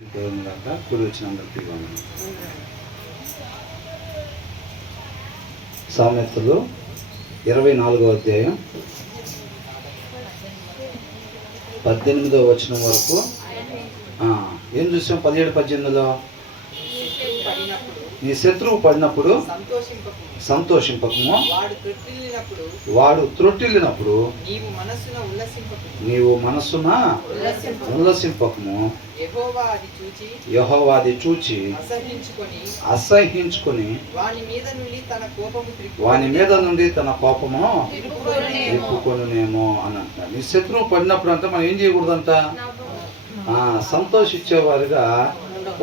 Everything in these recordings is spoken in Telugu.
దేవుని దాకా కూడి వచ్చిన అందరికీ సామెతలు 24వ అధ్యాయం 18వ వచనం వరకు ఏం చూసాం? 17-18లో నీ శత్రువు పడినప్పుడు సంతోషింపకము, వాడు త్రొట్టిల్లినప్పుడు నీవు మనస్సున ఉల్లసింపకము. యెహోవా అది చూచి అసహ్యించుకొని వాని మీద నుండి తన కోపము తిప్పుకొనునేమో అని అంటున్నాడు. నీ శత్రువు పడినప్పుడు అంటే మనం ఏం చేయకూడదంట? సంతోషించేవారుగా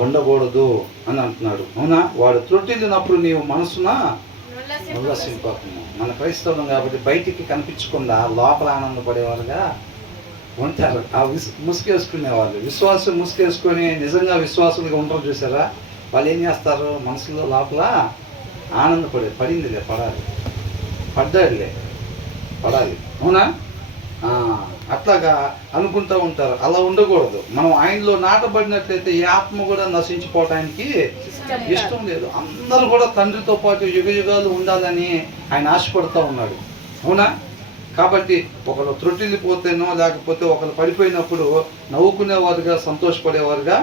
ఉండకూడదు అని అంటున్నాడు. అవునా? వాడు త్రొట్టిల్లినప్పుడు నీవు మనసున ఉల్లసింపకము. మన క్రైస్తవం కాబట్టి బయటికి కనిపించకుండా లోపల ఆనందపడేవారుగా ఉంటారు. ముసుగేసుకునేవాళ్ళు, విశ్వాసం ముసుగేసుకొని నిజంగా విశ్వాసులుగా ఉంటారు చూసారా? వాళ్ళు ఏం చేస్తారు? మనసులో లోపల పడిందిలే పడాలి. అవునా? అట్లాగా అనుకుంటూ ఉంటారు. అలా ఉండకూడదు. మనం ఆయనలో నాటబడినట్లయితే ఏ ఆత్మ కూడా నశించిపోవటానికి ఇష్టం లేదు. అందరూ కూడా తండ్రితో పాటు యుగాలు ఉండాలని ఆయన ఆశపడుతూ ఉన్నాడు. అవునా? కాబట్టి ఒకరు త్రొట్టిల్లిపోతేనో లేకపోతే ఒకరు పడిపోయినప్పుడు నవ్వుకునేవారుగా సంతోషపడేవారుగా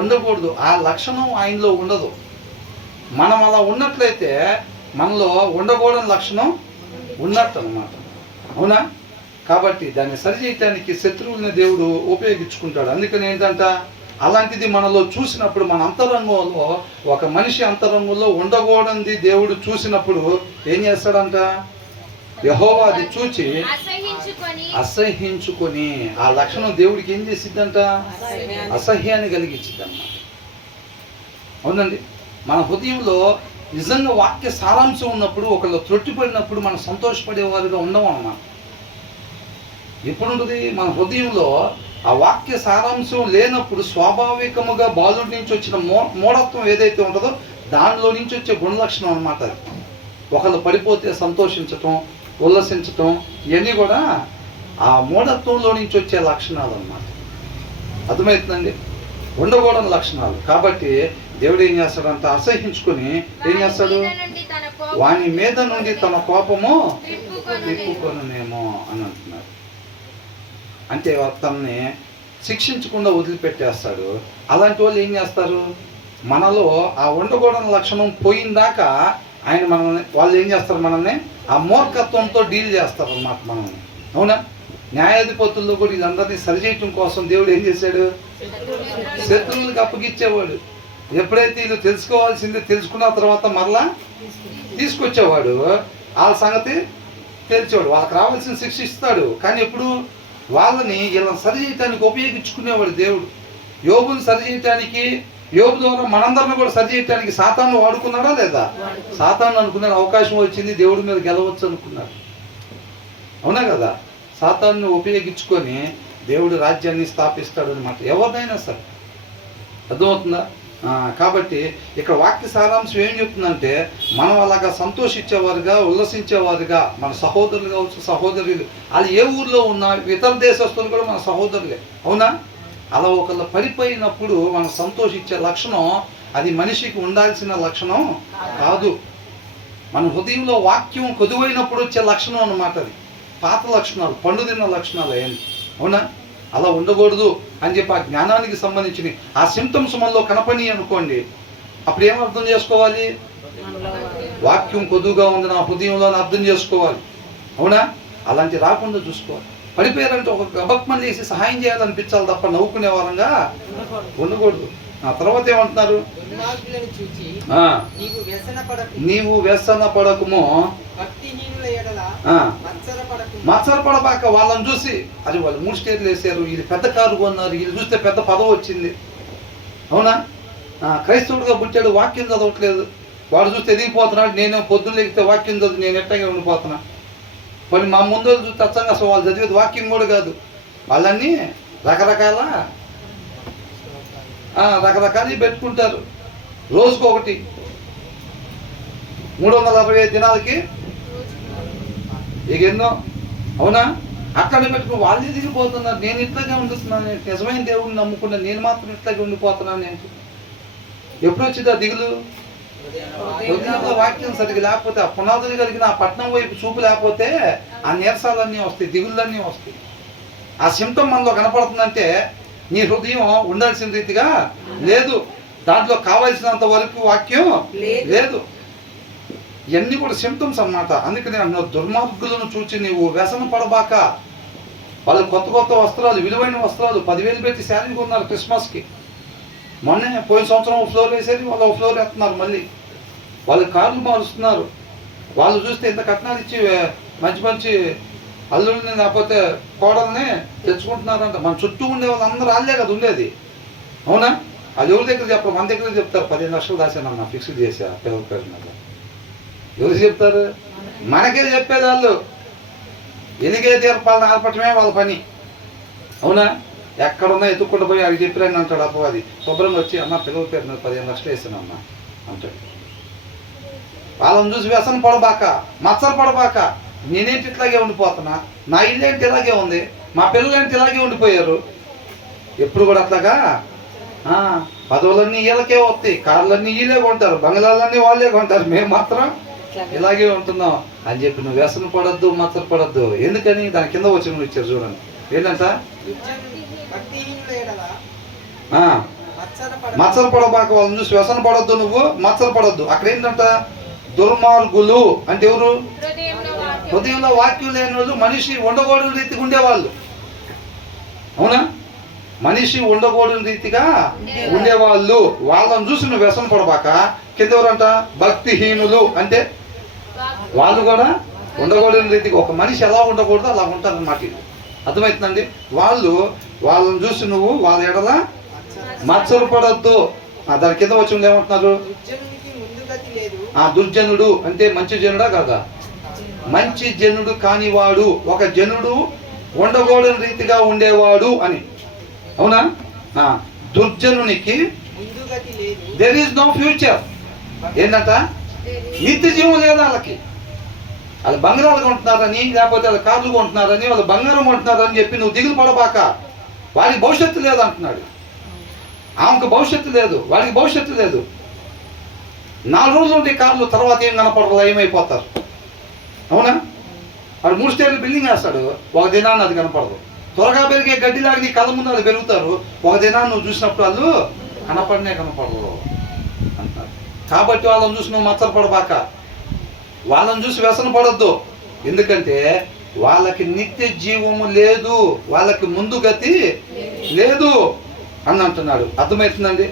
ఉండకూడదు. ఆ లక్షణం ఆయనలో ఉండదు. మనం అలా ఉన్నట్లయితే మనలో ఉండకూడని లక్షణం ఉన్నట్టు అన్నమాట. అవునా? కాబట్టి దాన్ని సరిచేయటానికి శత్రువుల్ని దేవుడు ఉపయోగించుకుంటాడు. అందుకని ఏంటంట, అలాంటిది మనలో చూసినప్పుడు, మన అంతరంగంలో ఒక మనిషి అంతరంగంలో ఉండకూడనిది దేవుడు చూసినప్పుడు ఏం చేస్తాడంట? యెహోవా అది చూచి అసహ్యించుకొని ఆ లక్షణం దేవుడికి ఏం చేసిద్దంట? అసహ్యాన్ని కలిగించిద్దన్నమాట. అవునండి. మన హృదయంలో నిజంగా వాక్య సారాంశం ఉన్నప్పుడు, ఒకళ్ళు త్రొట్టిపడినప్పుడు మనం సంతోషపడేవారుగా ఉండము అన్నమాట. ఎప్పుడుంటుంది? మన హృదయంలో ఆ వాక్య సారాంశం లేనప్పుడు స్వాభావికముగా బాలుడి నుంచి వచ్చిన మూఢత్వం ఏదైతే ఉంటుందో దానిలో నుంచి వచ్చే గుణలక్షణం అన్నమాట. ఒకళ్ళు పడిపోతే సంతోషించటం, ఉల్లసించటం, ఇవన్నీ కూడా ఆ మూఢత్వంలో నుంచి వచ్చే లక్షణాలు అన్నమాట. అర్థమవుతుందండి? ఉండకూడని లక్షణాలు. కాబట్టి దేవుడు ఏం చేస్తాడంట? అసహ్యించుకొని ఏం చేస్తాడు? వాని మీద నుండి తన కోపము తిప్పుకొనునేమో అని అంటున్నాడు. అంటే తనని శిక్షించకుండా వదిలిపెట్టేస్తాడు. అలాంటి వాళ్ళు ఏం చేస్తారు? మనలో ఆ ఉండకూడని లక్షణం పోయిందాకా ఆయన వాళ్ళు ఏం చేస్తారు? మనల్ని ఆ మూర్ఖత్వంతో డీల్ చేస్తారు అన్నమాట మనల్ని. అవునా? న్యాయాధిపతుల్లో కూడా వీళ్ళందరినీ సరిచేయటం కోసం దేవుడు ఏం చేశాడు? శత్రువులకు అప్పగిచ్చేవాడు. ఎప్పుడైతే వీళ్ళు తెలుసుకున్న తర్వాత మరలా తీసుకొచ్చేవాడు. వాళ్ళ సంగతి తెలిసేవాడు. వాళ్ళకి రావాల్సిన శిక్ష ఇస్తాడు. కానీ ఎప్పుడు వాళ్ళని ఇలా సరిచేయటానికి ఉపయోగించుకునేవాడు దేవుడు. యోబుని సరిచేయటానికి, యోబు ద్వారా మనందరిని కూడా సరిచేయటానికి సాతాను వాడుకున్నాడా లేదా? సాతాను అనుకున్నాడు అవకాశం వచ్చింది, దేవుడి మీద గెలవచ్చు అనుకున్నాడు. అవునా కదా? సాతాను ఉపయోగించుకొని దేవుడు రాజ్యాన్ని స్థాపిస్తాడు అనమాట, ఎవరినైనా సరే. అర్థమవుతుందా? కాబట్టి ఇక్కడ వాక్య సారాంశం ఏం చెప్తుందంటే, మనం అలాగా సంతోషించేవారుగా, ఉల్లసించేవారుగా, మన సహోదరులు కావచ్చు, సహోదరులు, వాళ్ళు ఏ ఊర్లో ఉన్నా, ఇతర దేశస్తులు కూడా మన సహోదరులే. అవునా? అలా ఒకళ్ళు పడిపోయినప్పుడు మనం సంతోషించే లక్షణం అది మనిషికి ఉండాల్సిన లక్షణం కాదు. మన హృదయంలో వాక్యం కొదువైనప్పుడు వచ్చే లక్షణం అన్నమాట. అది పాత లక్షణాలు, పండుదిన్న లక్షణాలు ఏంటి? అవునా? అలా ఉండకూడదు అని చెప్పి ఆ జ్ఞానానికి సంబంధించిన ఆ సింప్టమ్స్ మనలో కనపని అనుకోండి, అప్పుడు ఏం అర్థం చేసుకోవాలి? వాక్యం కొద్దుగా ఉంది నా హృదయంలో అని అర్థం చేసుకోవాలి. అవునా? అలాంటి రాకుండా చూసుకోవాలి. పడిపోయారంటే ఒక గబక్మని చేసి సహాయం చేయాలనిపించాలి తప్ప నవ్వుకునే వారంగా ఉండకూడదు. ఆ తర్వాత ఏమంటున్నారు? నీవు వ్యసన పడకము, మత్సరపడబాక. వాళ్ళని చూసి అది వాళ్ళు 3 స్టేర్లు వేసారు, ఇది పెద్ద కారు కొన్నారు, ఇది చూస్తే పెద్ద పదవి వచ్చింది. అవునా? క్రైస్తవుడిగా పుట్టాడు, వాక్యం చదవట్లేదు, వాడు చూస్తే ఎదిగిపోతున్నాడు. నేను పొద్దున్న లేకపోతే వాక్యం చదువు, నేను ఎట్టగా ఉండిపోతున్నా. కొన్ని మా ముందు చూస్తే అచ్చంగా అసలు వాళ్ళు చదివేది వాక్యం కూడా కాదు. వాళ్ళన్నీ రకరకాలు పెట్టుకుంటారు. రోజుకొకటి 365 దినాలకి ఇక ఎన్నో. అవునా? అట్లానే పెట్టుకుని వాళ్ళే దిగిపోతున్నారు. నేను ఇట్లాగే ఉండుతున్నాను, నిజమైన దేవుడిని నమ్ముకున్నా, నేను మాత్రం ఇట్లాగే ఉండిపోతున్నాను. నేను ఎప్పుడు వచ్చింది ఆ దిగులు? హృదయంలో వాక్యం సరిగ్గా లేకపోతే, ఆ పునాదులు కలిగిన ఆ పట్నం వైపు చూపు లేకపోతే ఆ నీరసాలన్నీ వస్తాయి, దిగుళ్ళన్నీ వస్తాయి. ఆ సిమ్టమ్ మనలో కనపడుతుందంటే నీ హృదయం ఉండాల్సిన రీతిగా లేదు, దాంట్లో కావాల్సినంత వరకు వాక్యం లేదు. ఇవన్నీ కూడా సిమ్టమ్స్ అన్నమాట. అందుకని నేను దుర్మార్గులను చూచి నీవు వ్యసన పడబాక. వాళ్ళు కొత్త కొత్త వస్త్రాలు, విలువైన వస్త్రాలు 10,000 పెట్టి శారీ కొన్నారు క్రిస్మస్కి. మొన్నే పోయిన సంవత్సరం ఫ్లోర్ వేసేది, వాళ్ళు ఫ్లోర్ వేస్తున్నారు మళ్ళీ. వాళ్ళు కార్లు మారుస్తున్నారు. వాళ్ళు చూస్తే ఇంత కట్నాలు ఇచ్చి మంచి మంచి అల్లుడిని లేకపోతే కోడల్ని తెచ్చుకుంటున్నారంట. మన చుట్టూ ఉండే వాళ్ళు అందరూ వాళ్ళే కదా ఉండేది, అవునా? అది ఎవరి దగ్గర చెప్పరు, మన దగ్గర చెప్తారు. 15 లక్షలు దాచానన్న ఫిక్స్డ్ చేసా పిల్లల పేరు మీద. ఎవరు చెప్తారు? మనకే చెప్పేది వాళ్ళు. ఎలిగే తీర్పాలను ఆర్పటమే వాళ్ళ పని, అవునా? ఎక్కడున్నా ఎత్తుక్కుంటూ పోయి అవి చెప్పిరని అంటాడు అపవాది. శుభ్రంగా వచ్చి అన్న పిల్లల పేరు మీద 15 లక్షలు వేసానన్న అంటాడు. వాళ్ళని చూసి వ్యసన పడబాక, మచ్చలు పడబాక. నేనేంటి ఇట్లాగే ఉండిపోతున్నా, నా ఇల్లు ఏంటి ఇలాగే ఉంది, మా పిల్లలు ఏంటి ఇలాగే ఉండిపోయారు. ఎప్పుడు కూడా అట్లాగా పదవులన్నీ వీళ్ళకే వస్తాయి, కార్లన్నీ వీళ్ళే కొంటారు, బంగ్లాలన్నీ వాళ్ళే కొంటారు, మేము మాత్రం ఇలాగే ఉంటున్నాం అని చెప్పి నువ్వు వ్యసన పడద్దు, మచ్చలు పడద్దు. ఎందుకని? దాని కింద వచ్చిన ఇచ్చారు చూడండి, ఏంటంట? మచ్చలు పడబాక. వాళ్ళని చూసి వ్యసన పడద్దు, నువ్వు మచ్చలు పడద్దు. అక్కడ ఏంటంట? దుర్మార్గులు అంటే ఎవరు? హృదయంలో వాక్యం లేని వాళ్ళు, మనిషి ఉండకూడని రీతిగా ఉండేవాళ్ళు, అవునా? మనిషి ఉండకూడని రీతిగా ఉండేవాళ్ళు. వాళ్ళని చూసి నువ్వు వ్యసన పడబాక. కింద ఎవరంట? భక్తిహీనులు అంటే వాళ్ళు కూడా ఉండకూడని రీతిగా, ఒక మనిషి ఎలా ఉండకూడదు అలా ఉంటారు అన్నమాట. అర్థమవుతుందండి? వాళ్ళని చూసి నువ్వు వాళ్ళ ఎడల మచ్చలు పడద్దు. దాని కింద వచ్చి ఏమంటున్నారు? దుర్జనుడు అంటే మంచి జనుడా కాదా? మంచి జనుడు కానివాడు, ఒక జనుడు ఉండకూడని రీతిగా ఉండేవాడు అని, అవునా? దుర్జనునికి దేర్ ఈజ్ నో ఫ్యూచర్. ఏంటంట? నిత్య జీవం లేదు వాళ్ళకి. వాళ్ళు బంగారాలు కొంటున్నారని, లేకపోతే వాళ్ళు కార్లు కొంటున్నారని, వాళ్ళు బంగారం కొంటున్నారని చెప్పి నువ్వు దిగులు పడబాక. వాడికి భవిష్యత్తు లేదు అంటున్నాడు. ఆమెకు భవిష్యత్తు లేదు, వాడికి భవిష్యత్తు లేదు. 4 రోజులు ఉంటే కార్లు, తర్వాత ఏం కనపడరు, ఏమైపోతారు, అవునా? వాడు 3 స్టేర్లు బిల్డింగ్ వేస్తాడు, ఒక దినాన్ని అది కనపడదు. త్వరగా పెరిగే గడ్డిలాగా నీ కళ్ళ ముందు అది పెరుగుతారు, ఒక దినాన్ని నువ్వు చూసినప్పుడు వాళ్ళు కనపడరు అంటారు. కాబట్టి వాళ్ళని చూసి నువ్వు మచ్చలు పడబాక, వాళ్ళని చూసి వ్యసన పడొద్దు. ఎందుకంటే వాళ్ళకి నిత్య జీవము లేదు, వాళ్ళకి ముందు గతి లేదు అని అంటున్నాడు. అర్థమవుతుందండి?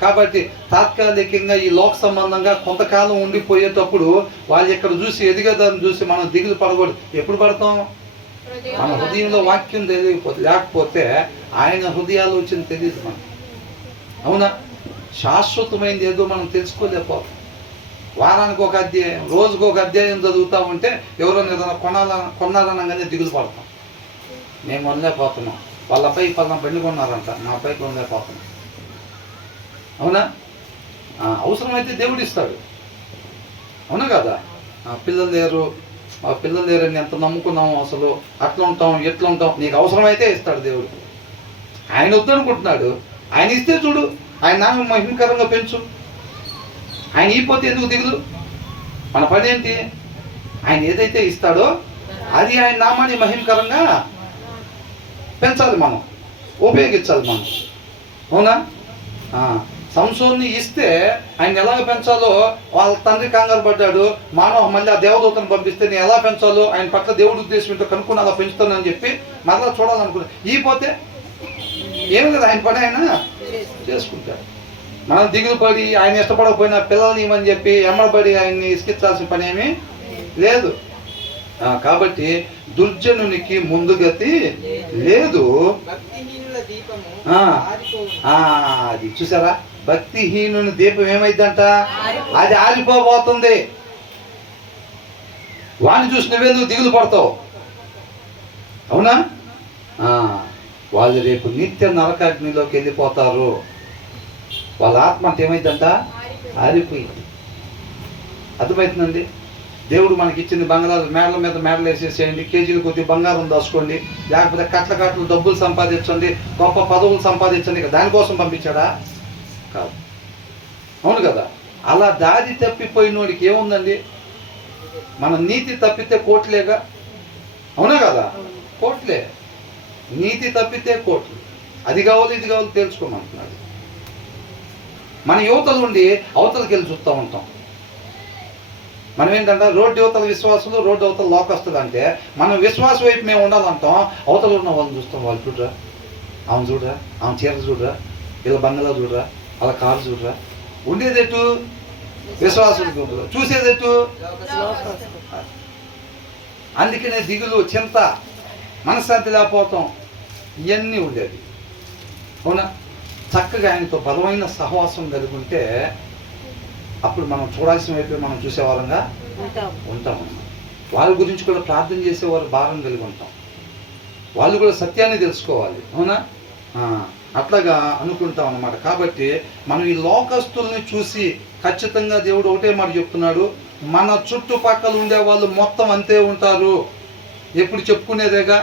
కాబట్టి తాత్కాలికంగా ఈ లోక సంబంధంగా కొంతకాలం ఉండిపోయేటప్పుడు వాళ్ళు ఇక్కడ చూసి ఎదిగేదాన్ని చూసి మనం దిగులు పడకూడదు. ఎప్పుడు పడతాం? మన హృదయంలో వాక్యం లేకపోతే ఆయన హృదయాలు వచ్చింది తెలియదు మనం, అవునా? శాశ్వతమైనది ఏదో మనం తెలుసుకోలేకపోతాం. వారానికి ఒక అధ్యాయం, రోజుకు ఒక అధ్యాయం చదువుతా ఉంటే ఎవరైనా ఏదైనా కొనాలనగానే దిగులు పడతాం. మేము కొనలేకపోతున్నాం. వాళ్ళ అబ్బాయి పలానా బండి కొన్నారంట, మా అబ్బాయి కొనలేకపోతున్నాం, అవునా? అవసరమైతే దేవుడు ఇస్తాడు, అవునా కదా? పిల్లలు లేరని ఎంత నమ్ముకున్నాము అసలు, అట్లా ఉంటాం ఎట్లా ఉంటాం, నీకు అవసరమైతే ఇస్తాడు దేవుడు. ఆయన వద్దనుకుంటున్నాడు, ఆయన ఇస్తే చూడు, ఆయన నామం మహిమకరంగా పెంచు. ఆయన ఇపోతే ఎందుకు దిగులు? మన పని ఏంటి? ఆయన ఏదైతే ఇస్తాడో అది ఆయన నామాన్ని మహిమకరంగా పెంచాలి, మనం ఉపయోగించాలి మనం, అవునా? సంసోన్ని ఇస్తే ఆయన ఎలాగ పెంచాలో వాళ్ళ తండ్రి కంగారు పడ్డాడు. మళ్ళీ ఆ దేవదూతను పంపిస్తే నేను ఎలా పెంచాలో ఆయన పట్ల దేవుడు ఉద్దేశం ఏంటో కనుక్కుని అలా పెంచుతానని చెప్పి మరలా చూడాలనుకున్నా. ఈ పోతే ఏమి కదా, ఆయన పని ఆయన చేసుకుంటాడు. మనం దిగులు పడి ఆయన ఇష్టపడకపోయినా పిల్లల్ని ఇవ్వని చెప్పి ఎమ్మడబడి ఆయన్ని ఇసుకించాల్సిన పని ఏమీ లేదు. కాబట్టి దుర్జనునికి ముందుగతి లేదు. అది చూసారా? భక్తిహీనుని దీపం ఏమైందంట? అది ఆరిపోబోతుంది. వాడిని చూసి నువ్వెందుకు దిగులు పడతావు, అవునా? వాళ్ళు రేపు నిత్య నరకాగ్నిలోకి వెళ్ళిపోతారు. వాళ్ళ ఆత్మ అంటే ఏమైందంట? ఆరిపోయింది. అర్థమవుతుందండి? దేవుడు మనకి ఇచ్చింది బంగారాలు మేడల మీద మేడలు వేసేసేయండి, కేజీలు కొద్ది బంగారం దాచుకోండి, లేకపోతే కట్ల డబ్బులు సంపాదించండి, గొప్ప పదవులు సంపాదించండి, దానికోసం పంపించాడా? కాదు. అవును కదా? అలా దారి తప్పిపోయినోడికి ఏముందండి? మన నీతి తప్పితే కోట్లేగా. అవునా కదా? కోట్లే. నీతి తప్పితే కోట్లు. అది కావాలి ఇది కావాలి తెలుసుకోమంటున్నాడు. మన యువతలు ఉండి అవతలకి వెళ్ళి చూస్తూ ఉంటాం. మనం ఏంటంటే రోడ్డు యువతల విశ్వాసులు, రోడ్డు అవతల లోకస్తులు. అంటే మనం విశ్వాస వైపు మేము ఉండాలంటాం, అవతల ఉన్న వాళ్ళని చూస్తాం. వాళ్ళు చూడరా, ఆమె చూడరా, ఆమె చీర చూడరా, ఇలా బంగ్లా చూడరా, అలా కారు చూడరా. ఉండేదెట్టు విశ్వాసుల గుంపులో, చూసేదెట్టు. అందుకనే దిగులు, చింత, మనశ్శాంతి లేకపోతాం, ఇవన్నీ ఉండేది. అవునా? చక్కగా ఆయనతో బలమైన సహవాసం కలిగి ఉంటే అప్పుడు మనం చూడాల్సిన వైపు మనం చూసేవాళ్ళంగా ఉంటాం. వాళ్ళ గురించి కూడా ప్రార్థన చేసేవారు భారం కలిగి ఉంటాం. వాళ్ళు కూడా సత్యాన్ని తెలుసుకోవాలి. అవునా? అట్లాగా అనుకుంటాం అన్నమాట. కాబట్టి మనం ఈ లోకస్తుల్ని చూసి ఖచ్చితంగా దేవుడు ఒకటే మాట చెప్తున్నాడు, మన చుట్టుపక్కల ఉండే వాళ్ళు మొత్తం అంతే ఉంటారు. ఎప్పుడు చెప్పుకునేదేగా,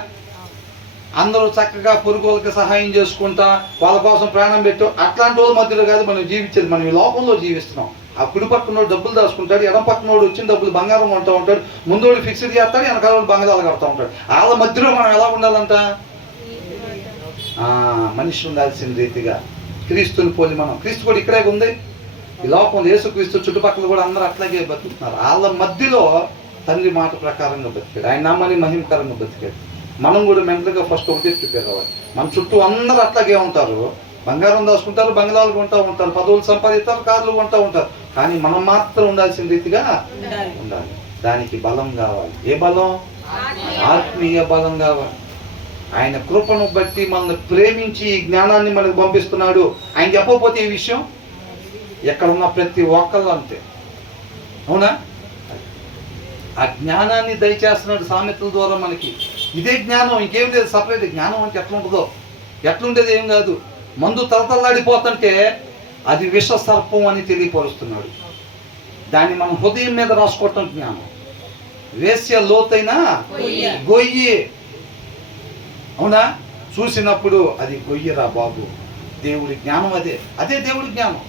అందరూ చక్కగా పొరుగు వాళ్ళకి సహాయం చేసుకుంటా వాళ్ళ కోసం ప్రాణం పెట్టు, అట్లాంటి వాళ్ళ మధ్యలో కాదు మనం జీవించేది. మనం ఈ లోకంలో జీవిస్తున్నాం. ఆ కుడి పక్కనోడు డబ్బులు దాచుకుంటాడు, ఎడం పక్కనోడు వచ్చిన డబ్బులు బంగారం కొంటూ ఉంటాడు, ముందోడు ఫిక్స్డ్ చేస్తాడు, వెనకాల బంగారాలు కడతా ఉంటాడు. వాళ్ళ మధ్యలో మనం ఎలా ఉండాలంట? మనిషి ఉండాల్సిన రీతిగా క్రీస్తుని పోలి మనం. క్రీస్తు కూడా ఇక్కడే ఉంది. ఈ లోకంలో యేసుక్రీస్తు చుట్టుపక్కల కూడా అందరూ అట్లాగే బతుకుతున్నారు. వాళ్ళ మధ్యలో తండ్రి మాట ప్రకారంగా బతికాడు, ఆయన నామాన్ని మహిమకరంగా బతికాడు. మనం కూడా మెంటల్గా ఫస్ట్ ఒకటే ప్రిపేర్ అవ్వాలి. మన చుట్టూ అందరూ అట్లాగే ఉంటారు, బంగారం దాచుకుంటారు, బంగ్లాలు కొంటూ ఉంటారు, పదవులు సంపాదిస్తారు, కార్లు కొంటూ ఉంటారు. కానీ మనం మాత్రం ఉండాల్సిన రీతిగా ఉండాలి. దానికి బలం కావాలి. ఏ బలం? ఆత్మీయ బలం కావాలి. ఆయన కృపను బట్టి మనల్ని ప్రేమించి ఈ జ్ఞానాన్ని మనకు పంపిస్తున్నాడు. ఆయన చెప్పకపోతే ఈ విషయం ఎక్కడ ఉన్న ప్రతి ఒక్కళ్ళు అంతే. అవునా? ఆ జ్ఞానాన్ని దయచేస్తున్నాడు సామెతల ద్వారా మనకి. ఇదే జ్ఞానం, ఇంకేం లేదు. సపరేట్ జ్ఞానం అంటే ఎట్లుంటుందో, ఎట్లుండేది ఏం కాదు. మందు తలతల్లాడిపోతుంటే అది విష సర్పం అని తెలియపరుస్తున్నాడు. దాన్ని మనం హృదయం మీద రాసుకోవటం జ్ఞానం. వేశ్య లోతైన గొయ్యి. అవునా? చూసినప్పుడు అది గొయ్యిరా బాబు. దేవుడి జ్ఞానం అదే దేవుడి జ్ఞానం.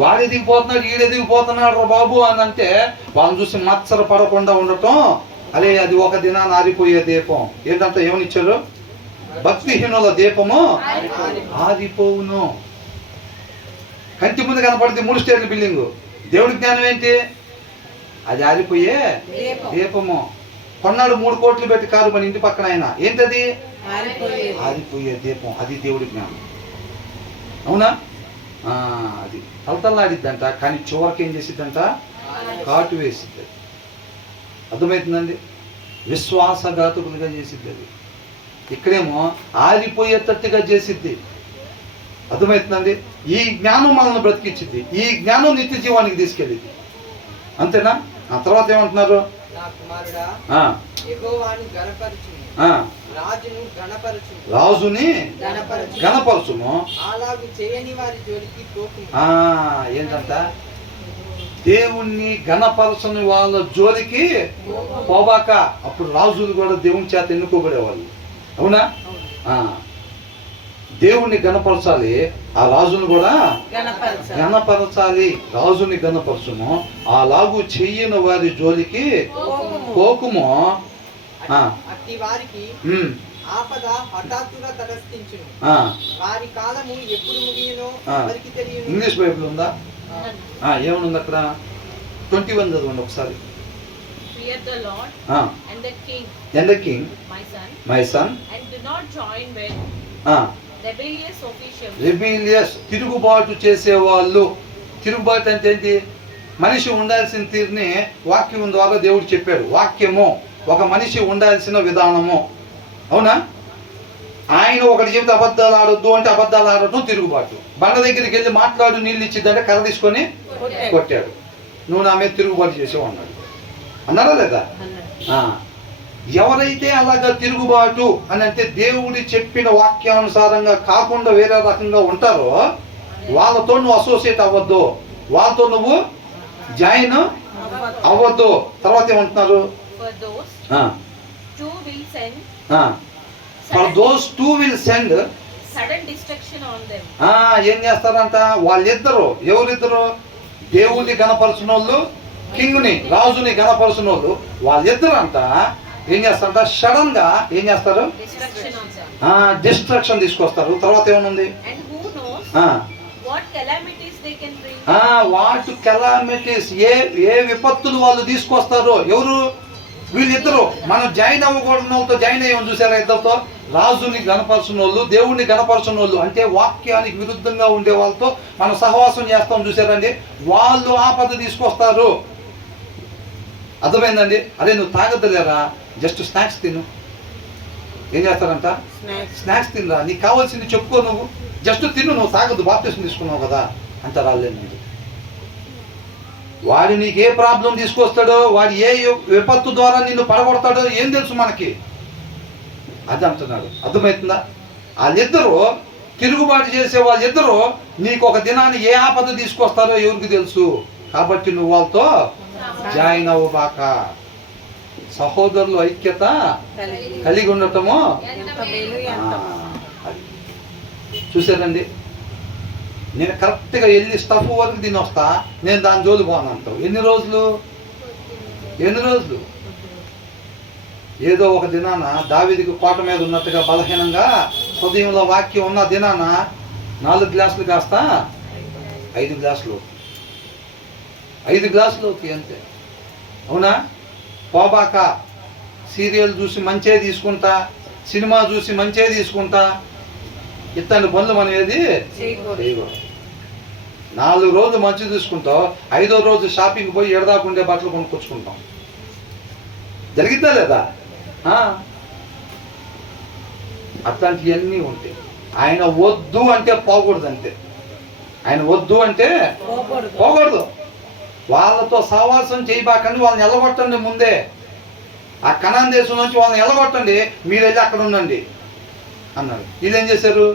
వాడు ఎదిగిపోతున్నాడు, ఈడు ఎదిగిపోతున్నాడు రా బాబు అని అంటే వాళ్ళని చూసి మత్సర పడకుండా ఉండటం. అదే అది ఒక దినాన్ని ఆరిపోయే దీపం. ఏంటంటే ఏమనిచ్చారు? భక్తిహీనుల దీపము ఆరిపోవును. కంటి ముందు కనపడింది 3 స్టేర్ల బిల్డింగు. దేవుడి జ్ఞానం ఏంటి? అది ఆరిపోయే దీపము. కొన్నాడు 3 కోట్లు పెట్టి కారు మన ఇంటి పక్కన. ఆయన ఏంటది? ఆరిపోయే దీపం. అది దేవుడి జ్ఞానం. అవునా? అది తలతల్లాడిద్దంట, కానీ చివరికి ఏం చేసిద్దంట? కాటు వేసిద్ది. అర్థమవుతుందండి? విశ్వాసఘాతకులుగా చేసిద్ది. అది ఇక్కడేమో ఆరిపోయేటట్టుగా చేసిద్ది. అర్థమవుతుందండి? ఈ జ్ఞానం మనల్ని బ్రతికిచ్చిద్ది. ఈ జ్ఞానం నిత్య జీవానికి తీసుకెళ్ళింది. అంతేనా? ఆ తర్వాత ఏమంటున్నారు? రాజుని గణపరచుము. ఏంటంట? దేవుణ్ణి గణపరచని వాళ్ళ జోలికి పోబాక. అప్పుడు రాజులు కూడా దేవుని చేత ఎన్నుకోబడేవాళ్ళు. అవునా? దేవుణ్ణి గణపరచాలి, ఆ రాజును కూడా గణపరచాలి. రాజుని గణపరచుము, అలాగూ చెయ్యని వారి జోలికి పోకుము. ఇంగ్లీష్ బైబిల్ ఉందా? ఏమనుంది అక్కడ? 21 చదవండి ఒకసారి. Fear the Lord and the king, my son, and do not join with rebellious officials. rebellious తిరుగుబాటు చేసేవాళ్ళు. తిరుగుబాటు అంటే ఏంటి? మనిషి ఉండాల్సిన తీరుని వాక్యం ద్వారా దేవుడు చెప్పాడు. వాక్యము ఒక మనిషి ఉండాల్సిన విధానము. అవునా? ఆయన ఒకటి చెబితే అబద్ధాలు ఆడొద్దు అంటే అబద్ధాలు ఆడటం తిరుగుబాటు. బండ దగ్గరికి వెళ్ళి మాట్లాడు నీళ్ళు ఇచ్చిద్దంటే కర్ర తీసుకొని కొట్టాడు. నువ్వు నా మీద తిరుగుబాటు చేసేవు అన్నాడు. అన్నారా లేదా? ఎవరైతే అలాగా తిరుగుబాటు అని అంటే దేవుడి చెప్పిన వాక్యానుసారంగా కాకుండా వేరే రకంగా ఉంటారో వాళ్ళతో నువ్వు అసోసియేట్ అవ్వద్దు, వాళ్ళతో నువ్వు జాయిన్ అవ్వద్దు. తర్వాత ఏమంటున్నారు? For those two will send for those two will send sudden destruction on them. ఏం చేస్తారంట? వాళ్ళిద్దరు, ఎవరిద్దరు? దేవుణ్ణి గణపరచిన వాళ్ళు, కింగ్ని రాజుని గణపరచిన వాళ్ళు, వాళ్ళిద్దరు అంట ఏం చేస్తారంట? సడన్ గా ఏం చేస్తారు? Destruction on them. డిస్ట్రక్షన్ తీసుకొస్తారు. తర్వాత ఏమనుంది? And who knows what calamities they can bring. What calamities, ఏ విపత్తులు వాళ్ళు తీసుకొస్తారో. ఎవరు? వీళ్ళిద్దరు. మనం జాయిన్ అవ్వకూడని వాళ్ళతో జాయిన్ అయ్యాం చూసారా? ఇద్దరితో, రాజుని గణపరచిన వాళ్ళు, దేవుణ్ణి గణపరచిన వాళ్ళు, అంటే వాక్యానికి విరుద్ధంగా ఉండే వాళ్ళతో మనం సహవాసం చేస్తాం చూసారండి. వాళ్ళు ఆపద తీసుకొస్తారు. అర్థమైందండి? అరే నువ్వు తాగద్దులేరా, జస్ట్ స్నాక్స్ తిను. ఏం చేస్తారంట? స్నాక్స్ తినరా, నీకు కావాల్సింది చెప్పుకో, నువ్వు జస్ట్ తిను, నువ్వు తాగద్దు, బాప్టిజం తీసుకున్నావు కదా అంటారు. వాళ్ళేనండి. వాడు నీకు ఏ ప్రాబ్లం తీసుకొస్తాడో, వాడు ఏ విపత్తు ద్వారా నిన్ను పడగొడతాడో ఏం తెలుసు మనకి, అది అంటున్నాడు. అర్థమవుతుందా? వాళ్ళిద్దరూ తిరుగుబాటు చేసే వాళ్ళిద్దరూ నీకు ఒక దినాన్ని ఏ ఆపద తీసుకొస్తారో ఎవరికి తెలుసు. కాబట్టి నువ్వు వాళ్ళతో జాయిన్ అవ్వబాక. సహోదరులు ఐక్యత కలిగి ఉండటము. చూసారండి, నేను కరెక్ట్గా వెళ్ళి స్టఫ్ వరకు తిని వస్తా, నేను దాని జోలు పోను అంటావు. ఎన్ని రోజులు? ఏదో ఒక దినాన దావీదుకి కోట మీద ఉన్నట్టుగా బలహీనంగా హృదయంలో వాక్యం ఉన్న దినాన 4 గ్లాసులు కాస్త 5 గ్లాసులు, 5 గ్లాసులోకి అంతే. అవునా? పోబాక. సీరియల్ చూసి మంచే తీసుకుంటా, సినిమా చూసి మంచే తీసుకుంటా, ఇట్లాంటి పనులు మనం ఏది చేయకూడదు. 4 రోజులు మంచి తీసుకుంటావు, 5వ రోజు షాపింగ్ పోయి ఎడదాకుండే బట్టలు కొనుక్కొచ్చుకుంటాం. జరిగిద్దా లేదా? అట్లాంటివన్నీ ఉంటాయి. ఆయన వద్దు అంటే పోకూడదు, అంతే. ఆయన వద్దు అంటే పోకూడదు. వాళ్ళతో సహవాసం చేయబాకండి, వాళ్ళని ఎల్లగొట్టండి. ముందే ఆ కనాన్ దేశం నుంచి వాళ్ళని ఎల్లగొట్టండి, మీరు వెళ్ళి అక్కడ ఉండండి అన్నాడు. వీళ్ళేం చేశారు?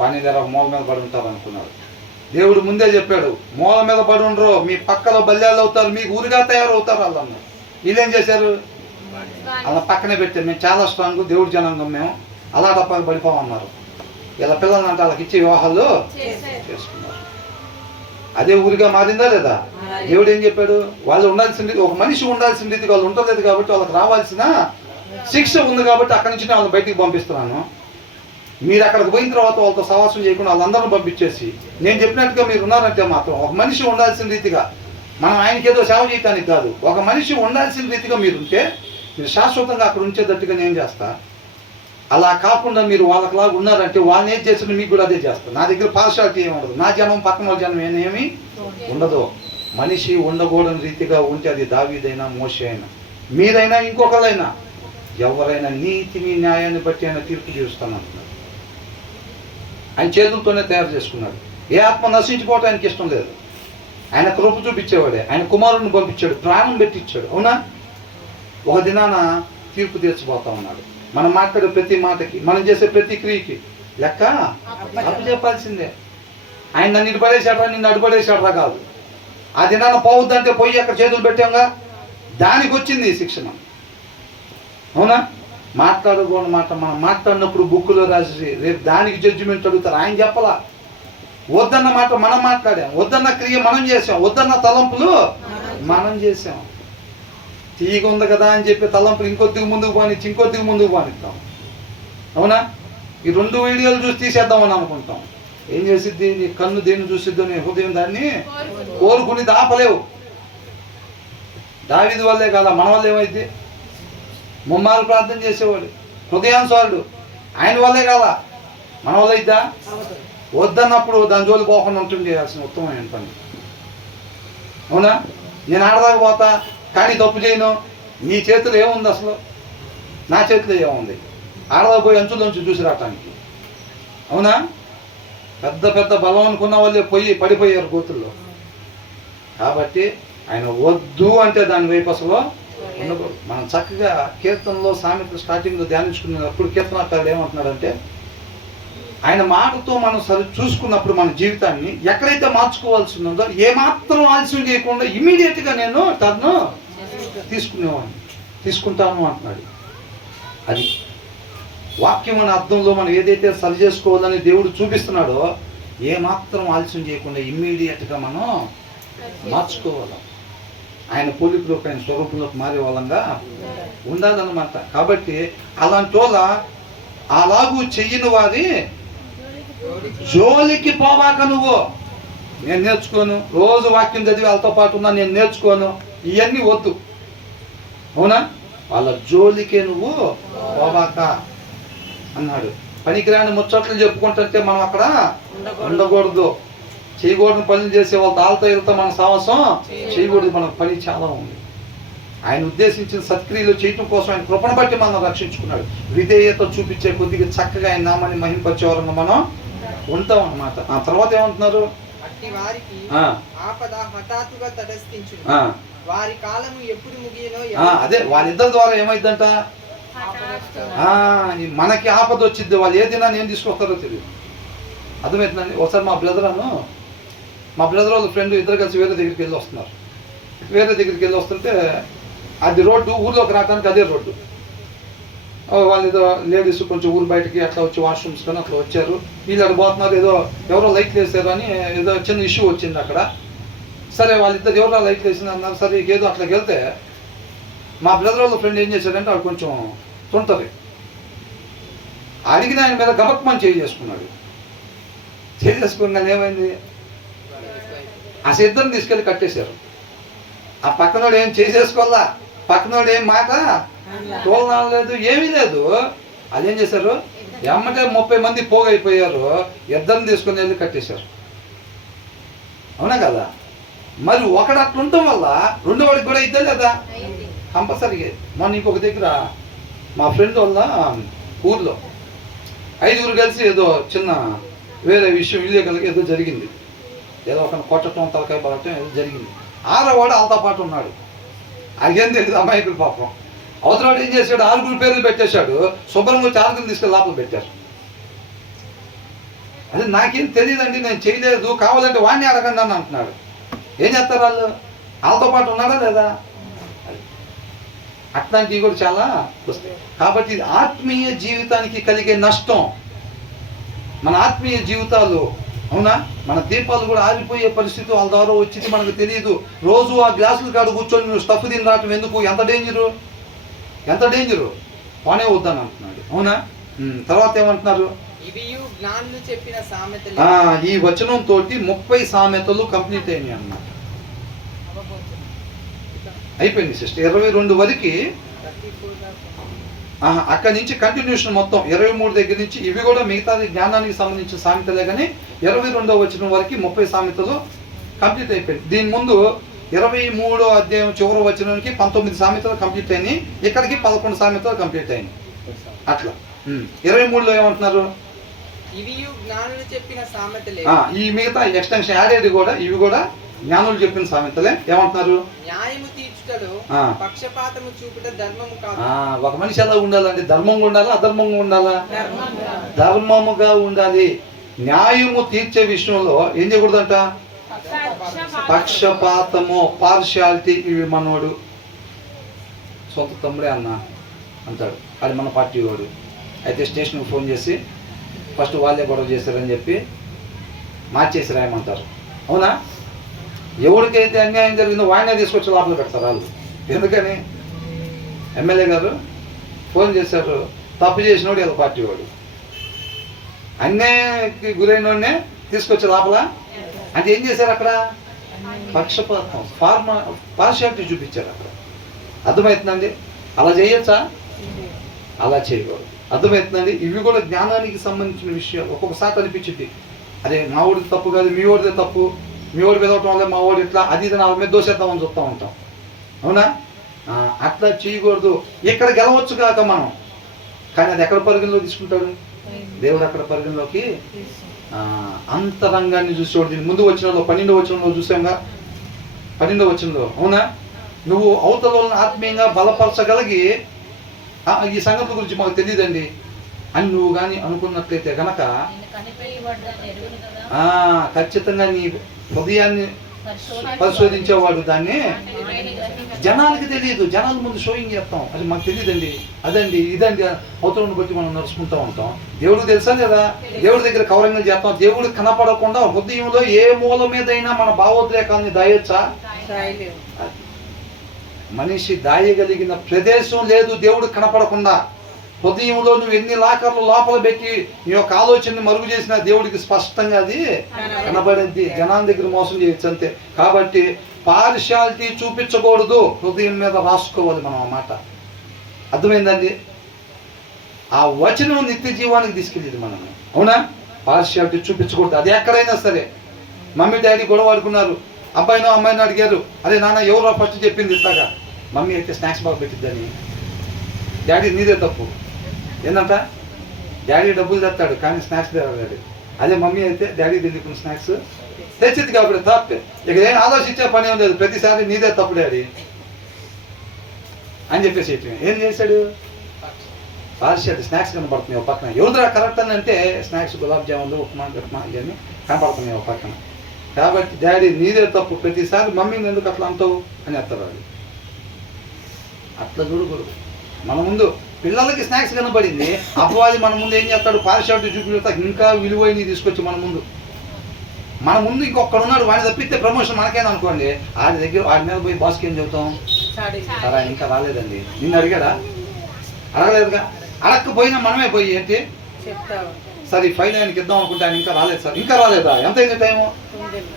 పని దగ్గర మూల మీద పడి ఉంటారు అనుకున్నారు. దేవుడు ముందే చెప్పాడు, మూల మీద పడి ఉండరు, మీ పక్కలో బల్యాలు అవుతారు, మీకు ఊరిగా తయారవుతారు వాళ్ళు అన్నారు. వీళ్ళేం చేశారు? అలా పక్కనే పెట్టారు. మేము చాలా స్ట్రాంగ్, దేవుడి జనాంగం మేము, అలా డబ్బాలు పడిపోమన్నారు. ఇలా పిల్లలు అంటే వాళ్ళకి ఇచ్చే వివాహాలు చేసుకున్నారు. అదే ఊరిగా మారిందా లేదా? దేవుడు ఏం చెప్పాడు? వాళ్ళు ఉండాల్సిన, ఒక మనిషి ఉండాల్సిన రీతికి వాళ్ళు ఉండలేదు కాబట్టి వాళ్ళకి రావాల్సిన శిక్ష ఉంది కాబట్టి అక్కడి నుంచి వాళ్ళని బయటికి పంపిస్తున్నాను. మీరు అక్కడికి పోయిన తర్వాత వాళ్ళతో సహవాసం చేయకుండా వాళ్ళందరిని పంపించేసి నేను చెప్పినట్టుగా మీరు ఉన్నారంటే మాత్రం, ఒక మనిషి ఉండాల్సిన రీతిగా, మనం ఆయనకి ఏదో సేవ చేయటానికి కాదు, ఒక మనిషి ఉండాల్సిన రీతిగా మీరుంటే మీరు శాశ్వతంగా అక్కడ ఉంచేటట్టుగా నేను చేస్తా. అలా కాకుండా మీరు వాళ్ళకిలాగా ఉన్నారంటే వాళ్ళని ఏం చేసినా మీకు కూడా అదే చేస్తాను. నా దగ్గర పార్షాలిటీ ఏమి ఉండదు, నా జనం పక్కన వాళ్ళ జనం ఏమీ ఉండదు. మనిషి ఉండకూడని రీతిగా ఉంటే అది దావీదైనా మోషే అయినా మీరైనా ఇంకొకరైనా ఎవరైనా నీతిని న్యాయాన్ని బట్టి ఆయన తీర్పు చేస్తాను అంటున్నాడు. ఆయన చేతులతోనే తయారు చేసుకున్నాడు. ఏ ఆత్మ నశించిపోవటం ఆయనకి ఇష్టం లేదు. ఆయన కృప చూపించేవాడే, ఆయన కుమారుడిని పంపించాడు, ప్రాణం పెట్టించాడు. అవునా? ఒక దినాన తీర్పు తీర్చిపోతా ఉన్నాడు. మనం మాట్లాడే ప్రతి మాటకి, మనం చేసే ప్రతి క్రియకి లెక్క అప్పు చెప్పాల్సిందే. ఆయన నన్ను ఇటు పడేసాడరా, నిన్ను అడుపడేసాడరా కాదు. ఆ దినాన పోవద్దంటే పోయి అక్కడ చేతులు పెట్టాంగా, దానికి వచ్చింది ఈ శిక్షణ. అవునా? మాట్లాడకూడని మాట మనం మాట్లాడినప్పుడు బుక్కులో రాసి రేపు దానికి జడ్జిమెంట్ అడుగుతారు. ఆయన చెప్పలా. వద్దన్న మాట మనం మాట్లాడాం, వద్దన్న క్రియ మనం చేసాం, వద్దన్న తలంపులు మనం చేసాం. తీగ ఉంది కదా అని చెప్పి తలంపులు ఇంకొద్దిగా ముందుకు పోనిచ్చి ఇంకొద్దిగా ముందుకు పోనిస్తాం. అవునా? ఈ 2 వీడియోలు చూసి తీసేద్దామని అనుకుంటాం. ఏం చేసిద్ది? నీ కన్ను దేన్ని చూసిద్దో నీ హృదయం దాన్ని కోరుకుని దాపలేవు. దావీదు వల్లే కదా, మన వల్ల ఏమైంది? ముమ్మారు ప్రార్థన చేసేవాడు, హృదయానుసారుడు, ఆయన వల్లే కదా, మన వల్ల ఇద్దా? వద్దన్నప్పుడు దాని జోలి పోకుండా ఉంటుంది చేయాల్సిన ఉత్తమమైన పని. అవునా? నేను ఆడదాకా పోతా కానీ తప్పు చేయను. నీ చేతిలో ఏముంది అసలు? నా చేతిలో ఏముంది? ఆడదా పోయి అంచులోంచి చూసి రావటానికి. అవునా? పెద్ద పెద్ద బలం అనుకున్న వాళ్ళే పోయి పడిపోయారు గోతుల్లో. కాబట్టి ఆయన వద్దు అంటే దాని వైపు అసలు ఉండకూడదు. మనం చక్కగా కీర్తనలో సామెతలు స్టార్టింగ్లో ధ్యానించుకున్నప్పుడు కీర్తనకారుడు ఏమంటున్నాడంటే, ఆయన మాటతో మనం సరి చూసుకున్నప్పుడు మన జీవితాన్ని ఎక్కడైతే మార్చుకోవాల్సి ఉన్నదో ఏమాత్రం ఆలస్యం చేయకుండా ఇమీడియట్గా నేను టర్న్ తీసుకుంటాను అంటున్నాడు. అది వాక్యం అనే అర్థంలో మనం ఏదైతే సరి చేసుకోవాలని దేవుడు చూపిస్తున్నాడో ఏమాత్రం ఆలస్యం చేయకుండా ఇమ్మీడియట్గా మనం మార్చుకోవాలి. ఆయన పోలికలోకి ఆయన స్వరూపంలోకి మారే వాళ్ళంగా ఉండాలన్నమాట. కాబట్టి అలాంటి వాళ్ళ అలాగూ చెయ్యని వారి జోలికి పోవాక నువ్వు. నేను నేర్చుకోను, రోజు వాక్యం చదివి వాళ్ళతో పాటు ఉన్నా, నేను నేర్చుకోను, ఇవన్నీ వద్దు. అవునా? వాళ్ళ జోలికే నువ్వు పోవాక అన్నాడు. పనికిరాని ముచ్చట్లు చెప్పుకుంటుంటే మనం అక్కడ ఉండకూడదు. చేయకూడని పనులు చేసే వాళ్ళు తాళ్ళతో వెళ్తా మన సాహసం చేయకూడదు. మన పని చాలా ఉంది. ఆయన ఉద్దేశించిన సత్క్రియలు చేయటం కోసం ఆయన కృపను బట్టి మనం రక్షించుకున్నాడు. విధేయత చూపించే కొద్దిగా చక్కగా ఆయన నామాన్ని మహింపరిచే వారంగా మనం ఉంటాం అన్నమాట. ఆ తర్వాత ఏమంటున్నారు? అదే వాళ్ళిద్దరి ద్వారా ఏమైందంట, మనకి ఆపద వచ్చింది. వాళ్ళు ఏదైనా నేను తీసుకొస్తారో తెలియదు. అర్థమవుతుందండి. ఒకసారి మా బ్రదర్ వాళ్ళ ఫ్రెండ్ ఇద్దరు కలిసి వేరే దగ్గరికి వెళ్ళి వస్తుంటే అది రోడ్డు, ఊర్లోకి రావడానికి అదే రోడ్డు. వాళ్ళు ఏదో లేడీస్ కొంచెం ఊరు బయటకి అట్లా వచ్చి వాష్రూమ్స్ కానీ అట్లా వచ్చారు. వీళ్ళు అక్కడ పోతున్నారు, ఏదో ఎవరో లైట్లు వేసారు అని ఏదో చిన్న ఇష్యూ వచ్చింది అక్కడ. సరే వాళ్ళిద్దరు ఎవరో లైట్లు వేసింది అన్నారు. సరే ఏదో అట్లకి వెళ్తే మా బ్రదర్ వాళ్ళ ఫ్రెండ్ ఏం చేశాడంటే వాడు కొంచెం తుంటది. అడిగిన ఆయన మీద గబక్మని చేసుకున్నాడు. చేసుకున్నాను ఏమైంది, ఆ సిద్ధం తీసుకెళ్ళి కట్టేశారు. ఆ పక్కనోడు ఏం చేసేసుకోవాలా, పక్కనోడు ఏం మాట తోలనాలు లేదు, ఏమీ లేదు. అదేం చేశారు, ఎమ్మటే 30 మంది పోగైపోయారు. ఇద్దరిని తీసుకుని వెళ్ళి కట్టేశారు. అవునా కదా? మరి ఒకడు అట్లా ఉండటం వల్ల రెండో వాడికి కూడా ఇద్దా లేదా? కంపల్సరీగా. మొన్న ఇంకొక దగ్గర మా ఫ్రెండ్ వల్ల ఊర్లో 5గురు కలిసి ఏదో చిన్న వేరే విషయం ఇల్లీగల్గా ఏదో జరిగింది. ఏదో ఒక కొట్టడం, తలకాయ పడటం ఏదో జరిగింది. 6వ వాడు వాళ్ళతో పాటు ఉన్నాడు. అదేం తెలియదు అమాయకుడు పాపం. అవతలవాడు ఏం చేశాడు, 6గురు పేర్లు పెట్టేశాడు. శుభ్రంగా వచ్చి 6గురు తీసుకెళ్ళి లోపల పెట్టారు. అదే నాకేం తెలియదండి, నేను చేయలేదు, కావాలంటే వాడిని అడగండి అని అంటున్నాడు. ఏం చేస్తారు వాళ్ళు? వాళ్ళతో పాటు ఉన్నారా లేదా? అట్లాంటివి కూడా చాలా వస్తాయి. కాబట్టి ఆత్మీయ జీవితానికి కలిగే నష్టం, మన ఆత్మీయ జీవితాలు, అవునా, మన దీపాలు కూడా ఆరిపోయే పరిస్థితి వాళ్ళ ద్వారా వచ్చింది మనకు తెలియదు. రోజు ఆ గ్లాసుల కాడ కూర్చొని నువ్వు స్టఫ్ తిని రావటం ఎందుకు? ఎంత డేంజరు పోనే వద్దని అంటున్నాడు. అవునా? తర్వాత ఏమంటున్నారు? ఈ వచనం తోటి 30 సామెతలు కంప్లీట్ అయినాయి అన్నమాట. అయిపోయింది సిస్టర్. 22 వరకు అక్కడి నుంచి కంటిన్యూషన్ మొత్తం 23 దగ్గర నుంచి ఇవి కూడా మిగతాది జ్ఞానానికి సంబంధించిన సామెతలే. కానీ 22వ వచనం వరకు 30 సామెతలు కంప్లీట్ అయిపోయింది. దీని ముందు 23వ అధ్యాయం చివరి వచనానికి 19 సామెతలు కంప్లీట్ అయినాయి. ఇక్కడికి 11 సామెతలు కంప్లీట్ అయినాయి. అట్లా 23లో ఏమంటున్నారు? ఈ మిగతా ఎక్స్టెన్షన్ యాడేది కూడా ఇవి కూడా జ్ఞానులు చెప్పిన సామెతలే. ఏమంటున్నారు? ఒక మనిషి ఎలా ఉండాలండి? ధర్మంగా ఉండాలా, అధర్మంగా ఉండాలా? ధర్మముగా ఉండాలి. న్యాయము తీర్చే విషయంలో ఏం చేయకూడదంట? పక్షపాతము, పార్షియాలిటీ. ఇవి మనవాడు సొంత తమ్ముడే అన్న అంటాడు, అది మన పార్టీ వాడు. అయితే స్టేషన్కి ఫోన్ చేసి ఫస్ట్ వాళ్ళే గొడవ చేశారని చెప్పి మార్చేసి రాయమంటారు. అవునా? ఎవరికైతే అన్యాయం జరిగిందో వాడినే తీసుకొచ్చి లోపల పెడతారు వాళ్ళు. ఎందుకని? ఎమ్మెల్యే గారు ఫోన్ చేశారు, తప్పు చేసినోడు ఇలా పార్టీ వాడు, అన్యాయానికి గురైన వాడినే తీసుకొచ్చి లోపల. అంటే ఏం చేశారు అక్కడ? పక్షపాతం, పార్షియాలిటీ చూపించారు అక్కడ. అర్థమవుతుందండి? అలా చేయొచ్చా? అలా చేయకూడదు. అర్థమవుతుందండి? ఇవి కూడా జ్ఞానానికి సంబంధించిన విషయాలు. ఒక్కొక్కసారి అనిపించింది, అదే మా వాడిది తప్పు కాదు, మీ వాడిదే తప్పు, మీ వాడు పెదవటం వల్ల మా వాడు ఇట్లా, అది ఇది 4 మీద దోషేద్దామని చూస్తూ ఉంటాం. అవునా? అట్లా చేయకూడదు. ఇక్కడ గెలవచ్చు కాక మనం, కానీ అది ఎక్కడ పరిగణలో తీసుకుంటాడు? దేవుడు అక్కడ పరిగణలోకి అంతరంగాన్ని చూసేవాడు. దీని ముందు వచ్చినలో 12వ వచనంలో చూసాంగా, 12వ వచనంలో. అవునా? నువ్వు అవతల ఆత్మీయంగా బలపరచగలిగి, ఈ సంగతుల గురించి మాకు తెలియదండి, అని నువ్వు కానీ అనుకున్నట్లయితే గనక నిన్ను కనిపెట్టబడ్డాన్ని ఎరుగును కదా. ఖచ్చితంగా నీ హృదయాన్ని పరిశోధించేవాడు దాన్ని. జనాలకి తెలియదు, జనాల ముందు షోయింగ్ చేస్తాం, అది మాకు తెలియదండి, అదండి ఇదండి అవతలను బట్టి మనం నడుచుకుంటూ ఉంటాం. దేవుడికి తెలుసా లేదా? దేవుడి దగ్గర కవరంగా చేస్తాం. దేవుడికి కనపడకుండా హృదయంలో ఏ మూల మీదైనా మన భావోద్రేకాన్ని దాయొచ్చా? మనిషి దాయగలిగిన ప్రదేశం లేదు దేవుడికి కనపడకుండా. హృదయంలో నువ్వు ఎన్ని లాకర్లు లోపల పెట్టి నీ యొక్క ఆలోచనని మరుగు చేసిన దేవుడికి స్పష్టంగా అది కనబడింది. జనాల దగ్గర మోసం చేయొచ్చు అంతే. కాబట్టి పార్షియాలిటీ చూపించకూడదు, హృదయం మీద రాసుకోవాలి మనం ఆ మాట. అర్థమైందండి? ఆ వచనం నిత్య జీవానికి తీసుకెళ్ళేది మనం. అవునా? పార్షియాలిటీ చూపించకూడదు. అది ఎక్కడైనా సరే. మమ్మీ డాడీ గొడవ ఆడుకున్నారు, అబ్బాయినో అమ్మాయినో అడిగారు, అరే నాన్న ఎవరో ఫస్ట్ చెప్పింది ఇస్తాగా, మమ్మీ అయితే స్నాక్స్ బాగా పెట్టిద్దని. డాడీ నీదే తప్పు. ఏంటంట? డాడీ డబ్బులు తెస్తాడు కానీ స్నాక్స్ తేవాడు. అదే మమ్మీ అయితే డాడీ తెలియకుండా స్నాక్స్ తెచ్చింది కాబట్టి తప్పే. ఇక ఏం ఆలోచించే పని ఏం లేదు, ప్రతిసారి నీదే తప్పు డాడీ అని చెప్పేసి ఏం చేశాడు? పార్షియాలిటీ. స్నాక్స్ కనపడుతున్నాయి ఒక పక్కన. ఎవరిదా కరెక్ట్ అని అంటే స్నాక్స్ గులాబ్ జాములు, ఉప్మా ఇవన్నీ కనపడుతున్నాయి ఒక పక్కన. కాబట్టి డాడీ నీదే తప్పు, ప్రతిసారి మమ్మీని ఎందుకు అట్లా అంటావు అని ఎత్తారు వాళ్ళు. అట్లా చూడకూడదు. మన ముందు పిల్లలకి స్నాక్స్ కనబడింది, అపవాది మన ముందు ఏం చేస్తాడు? పార్షియాలిటీ చూపిస్తా ఇంకా విలువైనవి తీసుకొచ్చి మన ముందు ఇంకొకడు ఉన్నాడు, వాడిని తప్పిస్తే ప్రమోషన్ మనకేనా అనుకోండి, ఆడి దగ్గర వాడి మీద పోయి బాస్కి ఏం చెబుతాం? సరే ఆయన ఇంకా రాలేదండి. నిన్ను అడిగాడా? అడగలేదుగా. అడగకపోయినా మనమే పోయి ఏంటి సరే ఈ ఫైల్ ఆయనకి ఇద్దాం అనుకుంటే ఆయన ఇంకా రాలేదు సార్. ఇంకా రాలేదా? ఎంత అయింది టైము?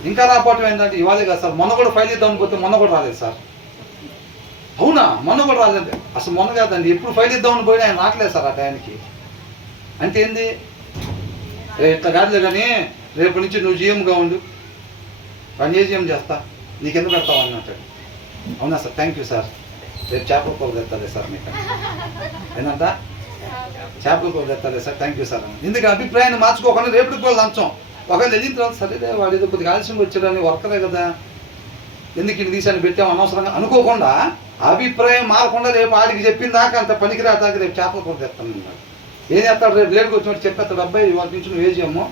ఇంకా రాకపోవటం ఏంటంటే ఇవ్వాలి కదా సార్, మొన్న కూడా ఫైల్ ఇద్దాం అనుకుంటే మొన్న కూడా రాలేదు సార్. అవునా? మొన్న కూడా రాలేదు. అసలు మొన్న కాదండి, ఎప్పుడు ఫైల్ ఇద్దామని పోయినా ఆయన రావట్లేదు సార్ ఆ టైంకి. అంటే ఏంది? ఇట్లా కాదులే కానీ రేపు నుంచి నువ్వు జీఎంగా ఉండు, వాడిని ఏ జీఎం చేస్తా, నీకెందుకు పెడతావు అన్నట్టు. అవునా సార్, థ్యాంక్ యూ సార్, రేపు చేపల కూర తెస్తాలే సార్ మీకు. ఏంటంట? చేపల కూర తెస్తాలే సార్, థ్యాంక్ యూ సార్ అని. ఎందుకు అభిప్రాయాన్ని మార్చుకోకుండా రేపటికి కూడా లంచం. ఒకవేళ వెళ్ళిన తర్వాత సరే వాడు ఏదో కొద్దిగా ఆలస్యంగా వచ్చాడని వర్కరే కదా, ఎందుకు ఇంటి తీసాన్ని పెట్టాము అనవసరంగా అనుకోకుండా, అభిప్రాయం మారకుండా రేపు ఆడికి చెప్పిన దాకా అంత పనికిరాదాకా రేపు చేపల కూర తెస్తాను అన్నాడు. ఏం చేస్తాడు? రేపు లేట్గా వచ్చినట్టు చెప్పేస్తాడు, అబ్బాయి వాటి నుంచి నువ్వు ఏ చేయము,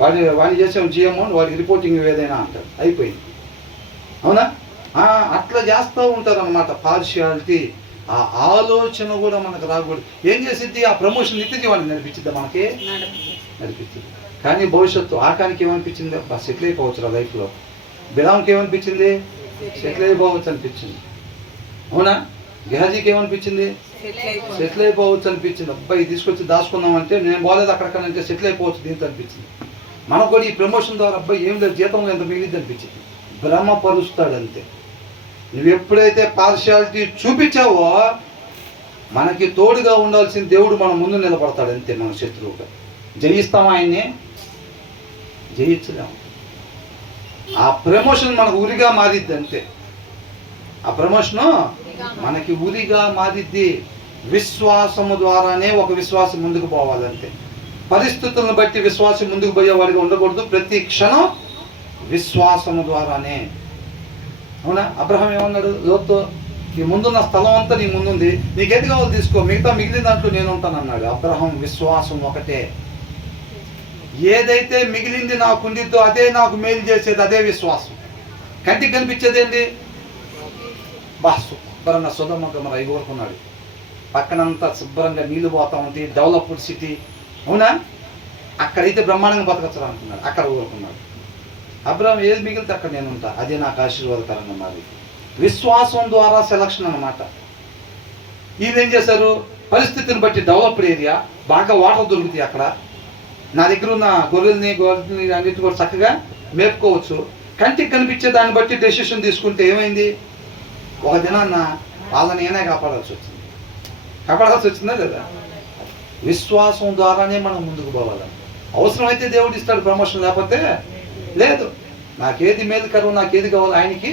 వాడిని చేసాము చేయము, వాడికి రిపోర్టింగ్ ఏదైనా అంటాడు, అయిపోయింది. అవునా? అట్లా చేస్తూ ఉంటారు అన్నమాట పార్షియాలిటీ. ఆ ఆలోచన కూడా మనకు రాకూడదు. ఏం చేసిద్ది? ఆ ప్రమోషన్ నిత్య జీవాన్ని నడిపించిద్దా? మనకి నడిపించింది. కానీ భవిష్యత్తు ఆకానికి ఏమనిపించింది? సెటిల్ అయిపోవచ్చు లైఫ్లో. బిలాంకి ఏమనిపించింది? సెటిల్ అయిపోవచ్చు అనిపించింది. అవునా? గెహాజీకి ఏమనిపించింది? సెటిల్ అయిపోవచ్చు అనిపించింది. అబ్బాయి తీసుకొచ్చి దాచుకుందామంటే నేను బాగాలేదు అక్కడికనంటే సెటిల్ అయిపోవచ్చు దీంతో అనిపించింది. మనకు కూడా ఈ ప్రమోషన్ ద్వారా అబ్బాయి ఏం లేదు, జీతంలో ఎంత మిగిలింది అనిపించింది. భ్రమపరుస్తాడు అంతే. నువ్వు ఎప్పుడైతే పార్షియాలిటీ చూపించావో మనకి తోడుగా ఉండాల్సిన దేవుడు మన ముందు నిలబడతాడు అంతే. మన శత్రువుగా జయిస్తామా? ఆయన్ని జయించలేము. ఆ ప్రమోషన్ మనకు ఉరిగా మారిద్ది అంతే. ఆ ప్రమోషను మనకి ఉరిగా మారిద్ది. విశ్వాసము ద్వారానే ఒక విశ్వాసం ముందుకు పోవాలంతే. పరిస్థితులను బట్టి విశ్వాసం ముందుకు పోయేవాడిగా ఉండకూడదు. ప్రతి క్షణం విశ్వాసము ద్వారానే. అవునా? అబ్రహాం ఏమన్నాడు? లోతు, ఈ ముందున్న స్థలం అంతా నీ ముందుంది, నీకేది కావాలో తీసుకో, మిగతా మిగిలిన దాంట్లో నేను ఉంటాను అన్నాడు. అబ్రహాం విశ్వాసం ఒకటే. ఏదైతే మిగిలింది నాకు ఉండిద్దో అదే నాకు మేలు చేసేది, అదే విశ్వాసం. కంటికి కనిపించేది ఏంటి? శుభ్రంగా సొదొమ గొమొర్రా అవి కోరుకున్నాడు. పక్కనంతా శుభ్రంగా నీళ్లు పోతా ఉంటాయి, డెవలప్డ్ సిటీ. అవునా? అక్కడైతే బ్రహ్మాండంగా బతకచ్చు అనుకున్నాడు, అక్కడ కోరుకున్నాడు. అబ్రహాం ఏది మిగిలితే అక్కడ నేను ఉంటా, అదే నాకు ఆశీర్వాదకరంగా మారి. విశ్వాసం ద్వారా సెలక్షన్ అన్నమాట. వీళ్ళు ఏం చేశారు? పరిస్థితిని బట్టి డెవలప్డ్ ఏరియా, బాగా వాటర్ దొరుకుతాయి అక్కడ, నా దగ్గర ఉన్న గొర్రెల్ని అన్నిటి కూడా చక్కగా మేపుకోవచ్చు. కంటికి కనిపించే దాన్ని బట్టి డెసిషన్ తీసుకుంటే ఏమైంది? ఒక దినాన్న వాళ్ళని నేనే కాపాడాల్సి వచ్చిందా లేదా? విశ్వాసం ద్వారానే మనం ముందుకు పోవాలి. అవసరమైతే దేవుడు ఇస్తాడు ప్రమోషన్, లేకపోతే లేదు. నాకేది మేలుకరం, నాకేది కావాలి ఆయనకి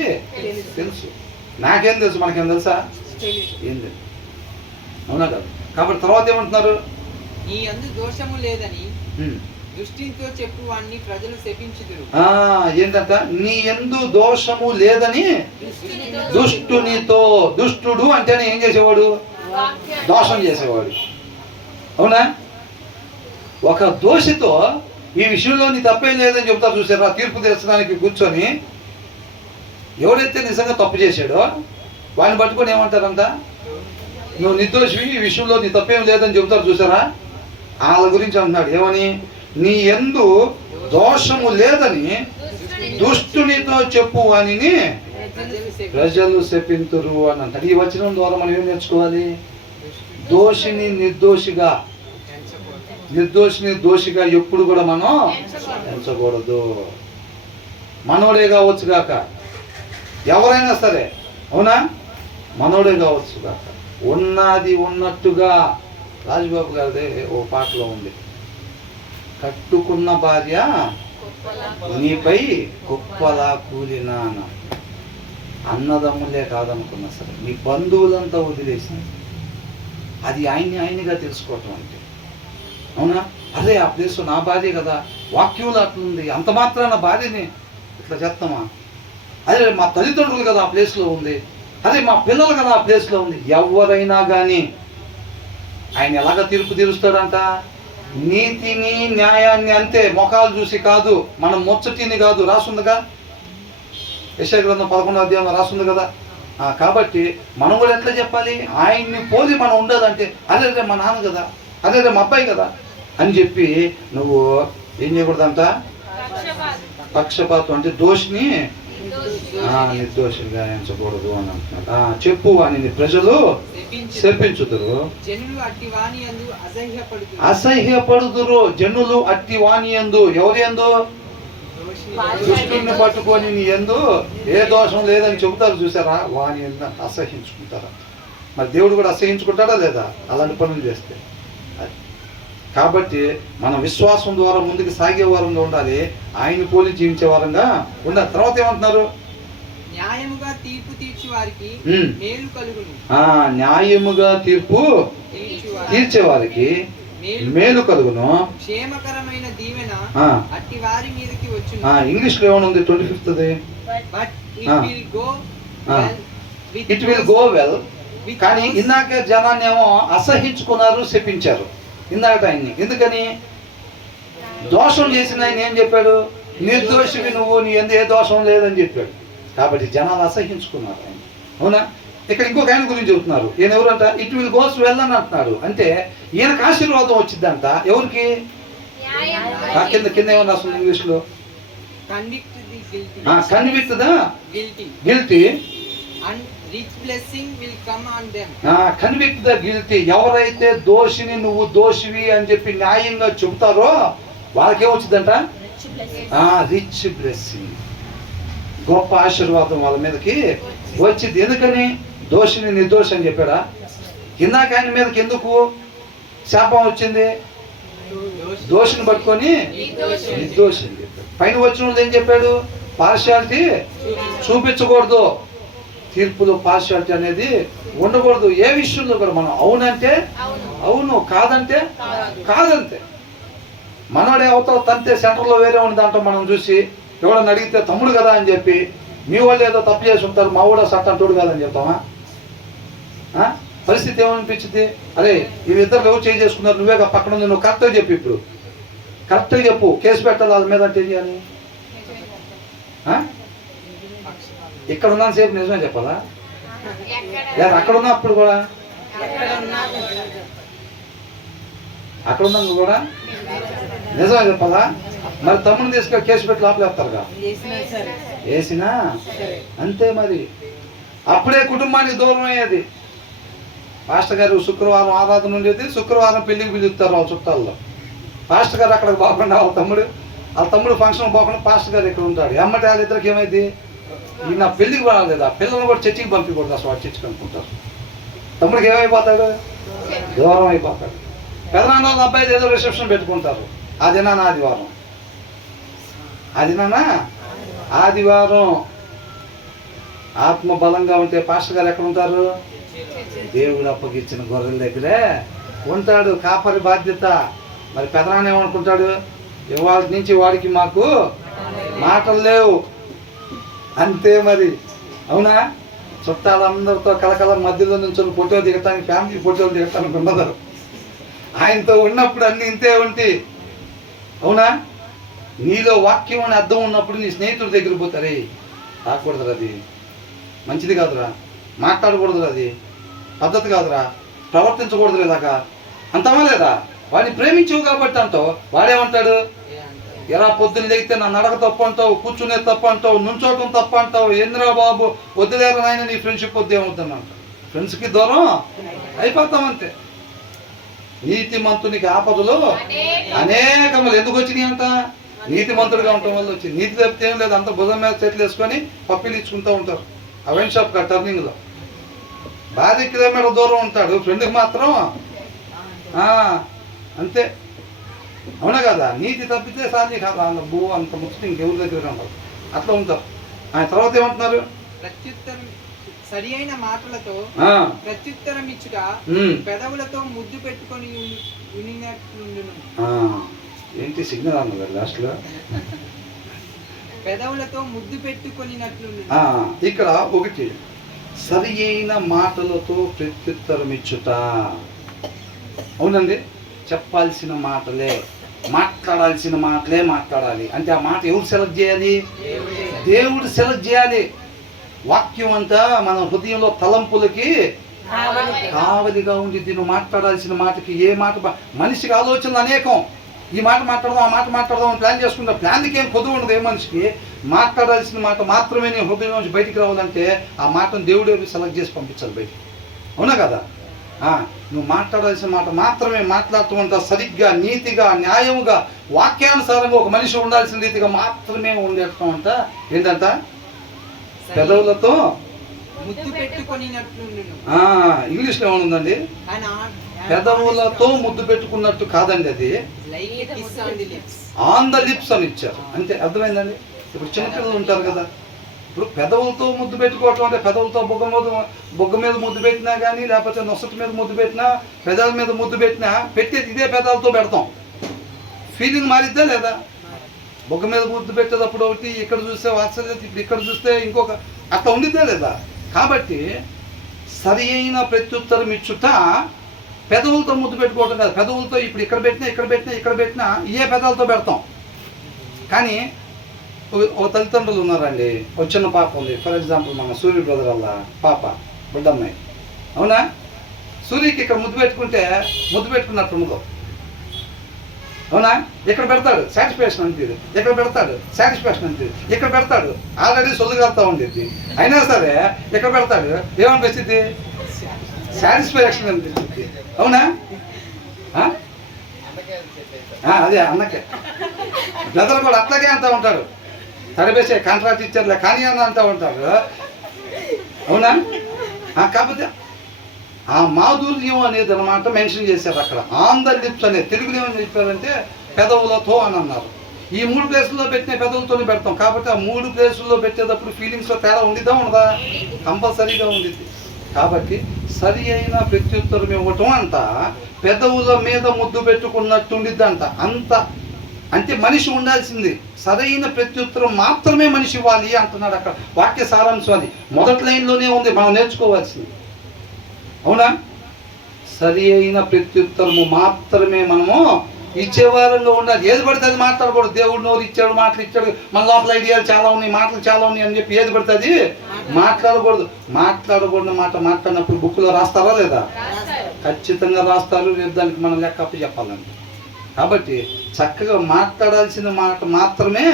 తెలుసు. నాకేం తెలుసు? మనకేం తెలుసా? ఏం తెలుసు. అవునా కదా? కాబట్టి తర్వాత ఏమంటున్నారు? నీ యందు దోషము లేదని దుష్టునితో చెప్పు వాణ్ణి ప్రజలు శపించుదురు. ఏంటంట? నీ యందు దోషము లేదని దుష్టునితో. దుష్టుడు అంటేనే ఏం చేసేవాడు? దోషం చేసేవాడు. అవునా? ఒక దోషితో ఈ విషయంలో నీ తప్పేం లేదని చెబుతారు చూసారా, తీర్పు తీర్చడానికి కూర్చొని. ఎవడైతే నిజంగా తప్పు చేశాడో వాడిని పట్టుకొని ఏమంటారంట, నువ్వు నిర్దోషివి, ఈ విషయంలో నీ తప్పేం లేదని చెబుతారు చూసారా. వాళ్ళ గురించి అంటున్నాడు ఏమని, నీ యందు దోషము లేదని దుష్టునితో చెప్పు అని ప్రజలు శపింతురు అని అంటాడు. ఈ వచనం ద్వారా మనం ఏం నేర్చుకోవాలి? దోషిని నిర్దోషిగా, నిర్దోషిని దోషిగా ఎప్పుడు కూడా మనం ఎంచకూడదు. మనోడే కావచ్చు గాక, ఎవరైనా సరే, అవునా, మనోడే కావచ్చు గాక. ఉన్నది ఉన్నట్టుగా, రాజబాబు గారిదే ఓ పాటలో ఉంది, కట్టుకున్న భార్య నీపై కుప్పలా కూలినా. అన్నదమ్ములే కాదనుకున్నా సరే, నీ బంధువులంతా వదిలేసి అది ఆయనగా తెలుసుకోవటం అంటే, అవునా? అదే ఆ ప్లేస్ నా భార్య కదా, వాక్యంలో అట్లుంది, అంత మాత్రాన భార్యని ఇట్లా చేస్తామా? అదే మా తల్లిదండ్రులు కదా ఆ ప్లేస్లో ఉంది, అదే మా పిల్లలు కదా ఆ ప్లేస్లో ఉంది. ఎవరైనా కానీ ఆయన ఎలాగ తీర్పు తీరుస్తాడంట? నీతిని న్యాయాన్ని అంతే, మొఖాలు చూసి కాదు, మనం ముచ్చటిని కాదు. రాసుందిగా యెషయా గ్రంథం 11వ అధ్యాయంలో రాసుంది కదా. కాబట్టి మనం కూడా ఎట్లా చెప్పాలి? ఆయన్ని పోలి మనం ఉండాలంటే, అదే మా నాన్న కదా, అదే మా అబ్బాయి కదా అని చెప్పి నువ్వు ఏం చేయకూడదంట? పక్షపాతం అంటే దోషిని నిర్దోషిగా ఎంచకూడదు అని అంటున్నాడు. చెప్పు అని ప్రజలు శపించుదురు, అసహ్యపడుదురు. జనులు అట్టి వాణి యందు, ఎవరి యందు? దుష్టుని పట్టుకొని నీ యందు ఏ దోషం లేదని చెబుతారు చూసారా, వాణి యందు అసహించుకుంటారా. మరి దేవుడు కూడా అసహించుకుంటాడా లేదా అలాంటి పనులు చేస్తే? కాబట్టి మనం విశ్వాసం ద్వారా ముందుకు సాగే వారంగా ఉండాలి, ఆయన పోలి జీవించే వారంగా ఉండాలి. తర్వాత ఏమంటున్నారు? న్యాయముగా తీర్పు తీర్చే వారికి మేలు కలుగును. న్యాయముగా తీర్పు తీర్చే వారికి మేలు కలుగును, క్షేమకరమైన దీవెన అట్టి వారి మీదకి వచ్చును. ఇంగ్లీష్ లో ఏమనుంది? 25th, but it will go well. కానీ ఇందాక జనాన్ని ఏమో అసహించుకున్నారు, శపించారు ఇందాక ఆయన్ని. ఎందుకని? దోషం చేసిన ఆయన ఏం చెప్పాడు? నిర్దోషివి నువ్వు, నీ ఎందు ఏ దోషం లేదని చెప్పాడు. కాబట్టి జనాలు అసహించుకున్నారు ఆయన, అవునా? ఇక్కడ ఇంకొక ఆయన గురించి చెబుతున్నారు. ఈయన ఎవరంట? ఇట్ విల్ గోస్ వెల్ అని అంటున్నాడు. అంటే ఈయనకు ఆశీర్వాదం వచ్చిందంట. ఎవరికి? కింద కింద ఏమన్నా రాస్తుంది ఇంగ్లీష్ లో? Convict the guilty and rich blessing will come on them. Convict the guilty. ఎవరైతే దోషిని నువ్వు దోషివి అని చెప్పి న్యాయంగా చెబుతారో వాళ్ళకేమొచ్చిందంట? రిచ్ బ్లెస్సింగ్, గొప్ప ఆశీర్వాదం వాళ్ళ మీదకి వచ్చింది. ఎందుకని? దోషిని నిర్దోషి అని చెప్పాడా? ఇందాక ఆయన మీదకి ఎందుకు శాపం వచ్చింది? దోషిని పట్టుకొని నిర్దోషి అని చెప్పాడు. పైన వచ్చిన వాళ్ళు ఏం చెప్పాడు? పార్షియాలిటీ చూపించకూడదు, తీర్పులో పార్షియాలిటీ అనేది ఉండకూడదు. ఏ విషయంలో కూడా మనం అవునంటే అవును, కాదంటే కాదంతే. మనోడే అవుతావు తంతే సెంటర్లో వేరే ఉంది దాంట్లో మనం చూసి ఎవడన్నా అడిగితే తమ్ముడు కదా అని చెప్పి, మీ వాళ్ళు ఏదో తప్పు చేసి ఉంటారు, మా కూడా సట్టం తోడు కాదని చెప్తామా? పరిస్థితి ఏమనిపించింది? అరే వీళ్ళిద్దరు ఎవరు చేంజ్ చేసుకున్నారు, నువ్వే పక్కన ఉంది, నువ్వు కరెక్ట్గా చెప్పు, ఇప్పుడు కరెక్ట్గా చెప్పు, కేసు పెట్టాలి వాళ్ళ మీద అంటే ఏం చేయాలి? ఇక్కడ ఉన్నాను సేపు నిజమే చెప్పాలా? లేదా అక్కడ ఉన్నప్పుడు కూడా, అక్కడ ఉన్నాను కూడా నిజమే చెప్పాలా? మరి తమ్ముడిని తీసుకొని కేసు పెట్టి లోపలేస్తారుగా, వేసినా అంతే. మరి అప్పుడే కుటుంబానికి దూరం అయ్యేది. పాస్టర్ గారు శుక్రవారం ఆరాధన ఉండేది, శుక్రవారం పెళ్లికి పిలుస్తారు వాళ్ళ చుట్టాల్లో. పాస్టర్ గారు అక్కడికి పోకుండా వాళ్ళ తమ్ముడు ఫంక్షన్ పోకుండా పాస్టర్ గారు ఇక్కడ ఉంటాడు. ఎమ్మటి వాళ్ళిద్దరికి ఏమైంది? ఈయన పెళ్లికి రాలేదా, పిల్లలు కూడా చర్చికి పంపించకూడదు, అసలు వాడు చర్చికి అనుకుంటారు. తమ్ముడికి ఏమైపోతాడు? దూరం అయిపోతాడు. పెదనాన్న వాళ్ళ అబ్బాయి ఏదో రిసెప్షన్ పెట్టుకుంటారు. అదినా ఆదివారం, అదినా ఆదివారం ఆత్మ బలంగా ఉంటే పాస్టర్ గారు ఎక్కడ ఉంటారు? దేవుడు అప్పగిచ్చిన గొర్రెల దగ్గరే ఉంటాడు, కాపరి బాధ్యత. మరి పెదనాన్న ఏమనుకుంటాడు? ఇవాళ నుంచి వాడికి మాకు మాటలు లేవు అంతే. మరి అవునా? చుట్టాలందరితో కలకల మధ్యలో నుంచి ఫోటో దిగటానికి, ఫ్యామిలీ ఫోటోలు దిగటానికి ఉండదు. ఆయనతో ఉన్నప్పుడు అన్ని ఇంతే ఉంటాయి. అవునా? నీలో వాక్యం అని అర్థం ఉన్నప్పుడు నీ స్నేహితుడి దగ్గర పోతారే, రాకూడదురా, అది మంచిది కాదురా, మాట్లాడకూడదురా, అది పద్ధతి కాదురా, ప్రవర్తించకూడదు ఇలాగా అంటావా లేదా? వాడిని ప్రేమించవు కాబట్టి అంటావు. వాడేమంటాడు? ఎలా పొద్దున్న లేగితే నా నడక తప్పు అంటావు, కూర్చునే తప్పు అంటావు, నుంచోటం తప్పు అంటావు, ఏంద్రా బాబు వద్దులేరా నాయన, నీ ఫ్రెండ్షిప్ వద్దు ఏమవుతుంది అంట. ఫ్రెండ్స్కి దూరం అయిపోతామంతే. నీతిమంతునికి ఆపదలు అనేకములు ఎందుకు వచ్చినాయి అంట? నీతిమంతుడిగా ఉండటం వల్ల వచ్చింది. నీతి తప్పితే ఏం లేదు, అంత భుజం మీద చేతులు వేసుకొని పప్పిలు ఇచ్చుకుంటూ ఉంటారు. ఆ వైన్ షాప్ కా టర్నింగ్లో భారీ కిలోమీటర్ దూరం ఉంటాడు, ఫ్రెండ్కి మాత్రం అంతే. అవునా కదా? నీతి తప్పితే సాధ్య కాదు, అంత భూ అంత ముచ్చట ఇంకెవరి దగ్గర ఉంటారు, అట్లా ఉంటారు. ఆయన తర్వాత ఏమంటున్నారు? ప్రత్యుత్తరం సరి అయిన మాటలతో ప్రత్యుత్తరం ఇచ్చుట పెదవులతో ముద్దు పెట్టుకొని ఉన్నట్లుండును. ఏంటి సిగ్నల్ అన్నది లాస్ట్లో? పెదవులతో ముద్దు పెట్టుకొనినట్లుండును. ఇక్కడ ఒకటి, సరి అయిన మాటలతో ప్రత్యుత్తరం ఇచ్చుట. అవునండి, చెప్పాల్సిన మాటలే, మాట్లాడాల్సిన మాటలే మాట్లాడాలి. అంటే ఆ మాట ఎవరు సెలెక్ట్ చేయాలి? దేవుడు సెలెక్ట్ చేయాలి. వాక్యం అంతా మన హృదయంలో తలంపులకి కావలిగా ఉండి నువ్వు మాట్లాడాల్సిన మాటకి ఏ మాట, మనిషికి ఆలోచనలు అనేకం. ఈ మాట మాట్లాడదాం, ఆ మాట మాట్లాడదాం అని ప్లాన్ చేసుకుంటా. ప్లాన్కి ఏం కొద్దు ఉండదు ఏ మనిషికి. మాట్లాడాల్సిన మాట మాత్రమే నీ హృదయం నుంచి బయటికి రావాలంటే ఆ మాటను దేవుడే సెలెక్ట్ చేసి పంపించాలి బయటికి. అవునా కదా? నువ్వు మాట్లాడాల్సిన మాట మాత్రమే మాట్లాడుతూ ఉంటా. సరిగ్గా, నీతిగా, న్యాయముగా, వాక్యానుసారంగా ఒక మనిషి ఉండాల్సిన రీతిగా మాత్రమే ఉండేటం అంట. ఏంటంట? పెదవులతో ముద్దు పెట్టుకొనినట్లుండును. ఇంగ్లీష్లో ఏమనుందండి? పెదవులతో ముద్దు పెట్టుకున్నట్టు కాదండి, అది ఆన్ ద లిప్స్ అని ఇచ్చారు. అంటే అర్థమైందండి? ఇప్పుడు చిన్నపిల్లలు ఉంటారు కదా, ఇప్పుడు పెదవులతో ముద్దు పెట్టుకోవటం అంటే పెదవులతో బొగ్గ మీద ముద్దు పెట్టినా కానీ, లేకపోతే నొసటి మీద ముద్దు పెట్టినా, పెదాల మీద ముద్దు పెట్టినా, పెట్టేది ఇదే పెదాలతో పెడతాం. ఫీలింగ్ మారిద్దా లేదా? బొగ్గ మీద ముద్దు పెట్టేటప్పుడు ఒకటి, ఇక్కడ చూస్తే వాత్సల్యం, ఇప్పుడు ఇక్కడ చూస్తే ఇంకొక, అట్లా ఉండిద్దా లేదా? కాబట్టి సరి అయిన ప్రత్యుత్తరం ఇచ్చుట పెదవులతో ముద్దు పెట్టుకోవటం కాదు. పెదవులతో ఇప్పుడు ఇక్కడ పెట్టినా, ఇక్కడ పెట్టినా, ఇక్కడ పెట్టినా ఏ పెదాలతో పెడతాం. కానీ ఒక తల్లిదండ్రులు ఉన్నారండి, ఒక చిన్న పాప ఉంది. ఫర్ ఎగ్జాంపుల్ మన సూర్య బ్రదర్ వల్ల పాప, బుడ్డమ్మాయి. అవునా? సూర్యకి ఇక్కడ ముద్దు పెట్టుకున్నట్టు ఉండదు. అవునా? ఇక్కడ పెడతాడు, సాటిస్ఫాక్షన్ అంతేది. ఇక్కడ పెడతాడు, సాటిస్ఫాక్షన్ అంతేది. ఇక్కడ పెడతాడు, ఆల్రెడీ సొల్లుగారుతూ ఉండేది. అయినా సరే ఇక్కడ పెడతాడు, ఏమనిపిస్తుంది? సాటిస్ఫాక్షన్ అనిపిస్తుంది. అవునా? అదే అన్నకే బ్రదర్ కూడా అట్లాగే అంటూ ఉంటాడు. తడిపేసే కాంట్రాక్ట్ ఇచ్చారులే కానీ అని అంటూ ఉంటాడు. అవునా? కాకపోతే ఆ మాధుర్యం అనేది అనమాట మెన్షన్ చేశారు అక్కడ. ఆన్ ద లిప్స్ అనేది తెలుగులో ఏమని చెప్పారంటే పెదవులతో అని అన్నారు. ఈ 3 ప్లేసుల్లో పెట్టిన పెదవులతోనే పెడతాం. కాబట్టి ఆ 3 ప్లేసుల్లో పెట్టేటప్పుడు ఫీలింగ్స్లో తేడా ఉండిద్దా ఉండదా? కంపల్సరీగా ఉండిద్ది. కాబట్టి సరి అయిన ప్రత్యుత్తరం ఇవ్వటం అంట పెదవుల మీద ముద్దు పెట్టుకున్నట్టు ఉండిద్దంట. అంటే మనిషి ఉండాల్సింది సరైన ప్రత్యుత్తరం మాత్రమే మనిషి ఇవ్వాలి అంటున్నాడు అక్కడ. వాక్య సారాంశం అది మొదటి లైన్లోనే ఉంది, మనం నేర్చుకోవాల్సింది. అవునా? సరి అయిన ప్రత్యుత్తరము మాత్రమే మనము ఇచ్చేవారంగా ఉండాలి. ఏది పడితే అది మాట్లాడకూడదు. దేవుడు నోరు ఇచ్చాడు, మాటలు ఇచ్చాడు, మన లోపల ఐడియాలు చాలా ఉన్నాయి, మాటలు చాలా ఉన్నాయి అని చెప్పి ఏది పడితే అది మాట్లాడకూడదు. మాట్లాడకూడదు మాట మాట్లాడినప్పుడు బుక్లో రాస్తారా లేదా? ఖచ్చితంగా రాస్తారు. రేపు దానికి మనం లెక్క అప్పు చెప్పాలండి. కాబట్టి చక్కగా మాట్లాడాల్సిన మాట మాత్రమే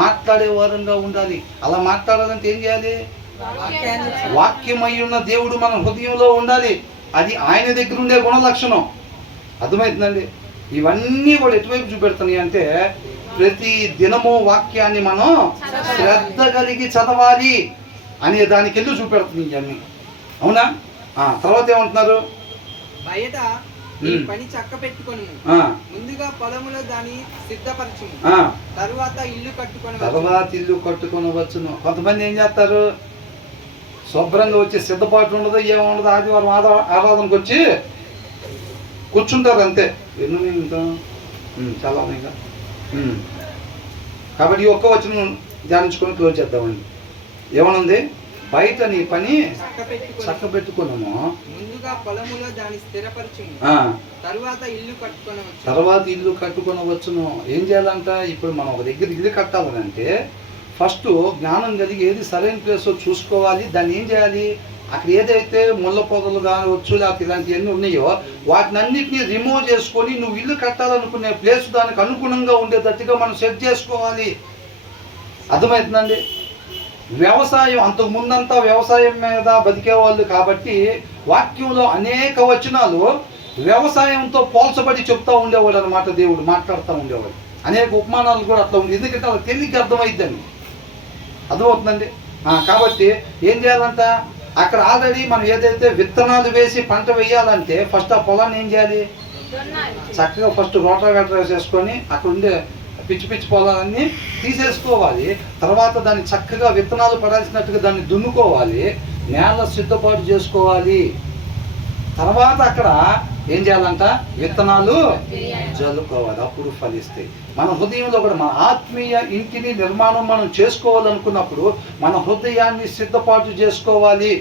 మాట్లాడే వారంగా ఉండాలి. అలా మాట్లాడాలంటే ఏం చేయాలి? వాక్యమై ఉన్న దేవుడు మన హృదయంలో ఉండాలి. అది ఆయన దగ్గర ఉండే గుణ లక్షణం. అర్థమవుతుందండి? ఇవన్నీ కూడా ఎటువైపు చూపెడుతున్నాయి అంటే ప్రతి దినము వాక్యాన్ని మనం శ్రద్ధ కలిగి చదవాలి అనే దానికి వెళ్ళి చూపెడుతుంది ఇవన్నీ. అవునా? తర్వాత ఏమంటున్నారు? బయట పని చక్క పెట్టుకొని ముందుగా పొలములో దాన్ని సిద్ధపరచును, తర్వాత ఇల్లు కట్టుకొనవచ్చును. కొంతమంది ఏం చేస్తారు? శుభ్రంగా వచ్చి సిద్ధపాటు ఉండదు, ఏముండదు, ఆదివారం ఆరాధనకు వచ్చి కూర్చుంటారు అంతే. ఎన్ని ఇంకా చాలా ఉన్నాయి ఇంకా. కాబట్టి ఈ ఒక్క వచనం ధ్యానించుకొని క్లోజ్ చేద్దామండి. ఏమనుంది? బయట నీ పని చక్కబెట్టుకొని చక్కబెట్టుకున్నాము. ముందుగా పొలములో దాన్ని స్థిరపరచుము. తరువాత ఇల్లు కట్టుకొనవచ్చు. తర్వాత ఇల్లు కట్టుకొనవచ్చును. ఏం చేయాలంట? ఇప్పుడు మనం ఒక దగ్గర ఇల్లు కట్టాలంటే ఫస్ట్ జ్ఞానం కలిగి ఏది సరైన ప్లేస్ చూసుకోవాలి. దాన్ని ఏం చేయాలి? అక్కడ ఏదైతే ముళ్ళ పొదలు కావచ్చు లేకపోతే ఇలాంటివన్నీ ఉన్నాయో వాటిని అన్నిటినీ రిమూవ్ చేసుకొని నువ్వు ఇల్లు కట్టాలనుకునే ప్లేస్ దానికి అనుగుణంగా ఉండేటట్టుగా మనం సెట్ చేసుకోవాలి. అర్థమవుతుందండి? వ్యవసాయం అంతకు ముందంతా వ్యవసాయం మీద బతికేవాళ్ళు కాబట్టి వాక్యంలో అనేక వచనాలు వ్యవసాయంతో పోల్చబడి చెప్తూ ఉండేవాడు అనమాట. దేవుడు మాట్లాడుతూ ఉండేవాడు. అనేక ఉపమానాలు కూడా అట్లా ఉంది. ఎందుకంటే వాళ్ళకి తెలియక అర్థమైద్దండి. అర్థమవుతుందండి? కాబట్టి ఏం చేయాలంట? అక్కడ ఆల్రెడీ మనం ఏదైతే విత్తనాలు వేసి పంట వేయాలంటే ఫస్ట్ ఆ పొలాన్ని ఏం చేయాలి? చక్కగా ఫస్ట్ రోటావేటర్ వేసేసుకొని అక్కడ ఉండే పిచ్చి పిచ్చి పొలాలన్నీ తీసేసుకోవాలి. తర్వాత దాన్ని చక్కగా విత్తనాలు పడాల్సినట్టుగా దాన్ని దున్నుకోవాలి. నేల సిద్ధపాటు చేసుకోవాలి. తర్వాత అక్కడ ఏం చేయాలంట? విత్తనాలు జల్లుకోవాలి. అప్పుడు ఫలిస్తాయి. మన హృదయంలో కూడా మన ఆత్మీయ ఇంటిని నిర్మాణం మనం చేసుకోవాలనుకున్నప్పుడు మన హృదయాన్ని సిద్ధపాటు చేసుకోవాలి.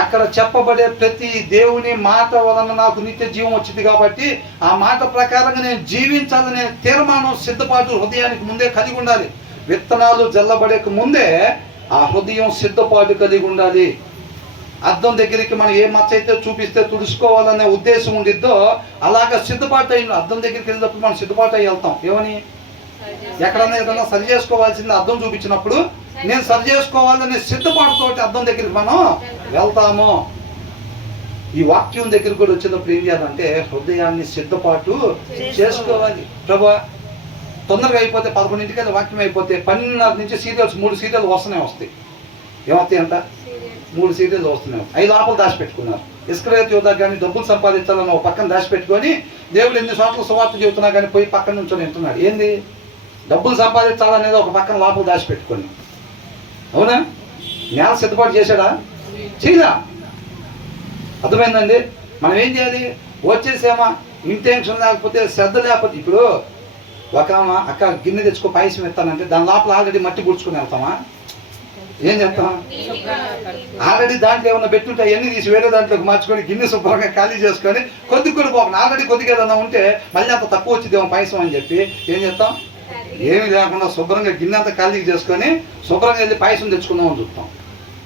అక్కడ చెప్పబడే ప్రతి దేవుని మాట వలన నాకు నిత్య జీవం వచ్చింది కాబట్టి ఆ మాట ప్రకారంగా నేను జీవించాలనే తీర్మానం సిద్ధపాటు హృదయానికి ముందే కలిగి ఉండాలి. విత్తనాలు జల్లబడేక ముందే ఆ హృదయం సిద్ధపాటు కలిగి ఉండాలి. అద్దం దగ్గరికి మనం ఏ మచ్చ అయితే చూపిస్తే తుడుచుకోవాలనే ఉద్దేశం ఉండిద్దో అలాగా సిద్ధపాటు అయిన అద్దం దగ్గరికి వెళ్ళినప్పుడు మనం సిద్ధపాటు అయ్యి వెళ్తాం. ఏమని? ఎక్కడన్నా ఏదన్నా సరి చేసుకోవాల్సింది అద్దం చూపించినప్పుడు నేను సరి చేసుకోవాలనే సిద్ధపాటుతోటి అద్దం దగ్గరికి మనం వెళ్తాము. ఈ వాక్యం దగ్గర కూడా వచ్చేటప్పుడు ఏం చేయాలంటే హృదయాన్ని సిద్ధపాటు చేసుకోవాలి. ప్రభా తొందరగా అయిపోతే 11ంటికి వాక్యం అయిపోతే 12:30 నుంచి సీరియల్స్ 3 సీరియల్ వస్తాయి. ఏమవుతాయి అంట? 3 సీరియల్ వస్తున్నాయి. 5 ఆపలు దాచిపెట్టుకున్నారు. ఇస్కరియోతు యోధా కానీ డబ్బులు సంపాదించాలని ఒక పక్కన దాచిపెట్టుకొని దేవుడు ఎన్ని చోట్ల సువార్త చెబుతున్నా కానీ పోయి పక్కన నుంచి వింటున్నాడు. ఏంది? డబ్బులు సంపాదించాలనేది ఒక పక్కన లోపల దాచిపెట్టుకొని. అవునా? నేల సిద్ధపాటు చేశాడా? చేయలా. అర్థమైందండి? మనం ఏం చేయాలి? వచ్చేసేమా ఇంటెన్షన్ లేకపోతే శ్రద్ధ లేకపోతే ఇప్పుడు ఒక అక్క గిన్నె తెచ్చుకో పాయసం ఇస్తానంటే దాని లోపల ఆల్రెడీ మట్టి పుడుచుకొని వెళ్తామా? ఏం చేస్తాం? ఆల్రెడీ దాంట్లో ఏమన్నా పెట్టుంటే అవన్నీ తీసి వేరే దాంట్లోకి మార్చుకొని గిన్నె శుభ్రంగా ఖాళీ చేసుకొని కొద్ది కూడా పోకుండా ఆల్రెడీ కొద్దిగా ఏదన్నా ఉంటే మళ్ళీ అంత తక్కువ వచ్చిందేమో పాయసం అని చెప్పి ఏం చేస్తాం? ఏమి లేకుండా శుభ్రంగా గిన్నె అంతా ఖాళీ చేసుకొని శుభ్రంగా వెళ్ళి పాయసం తెచ్చుకుందామని చూస్తాం.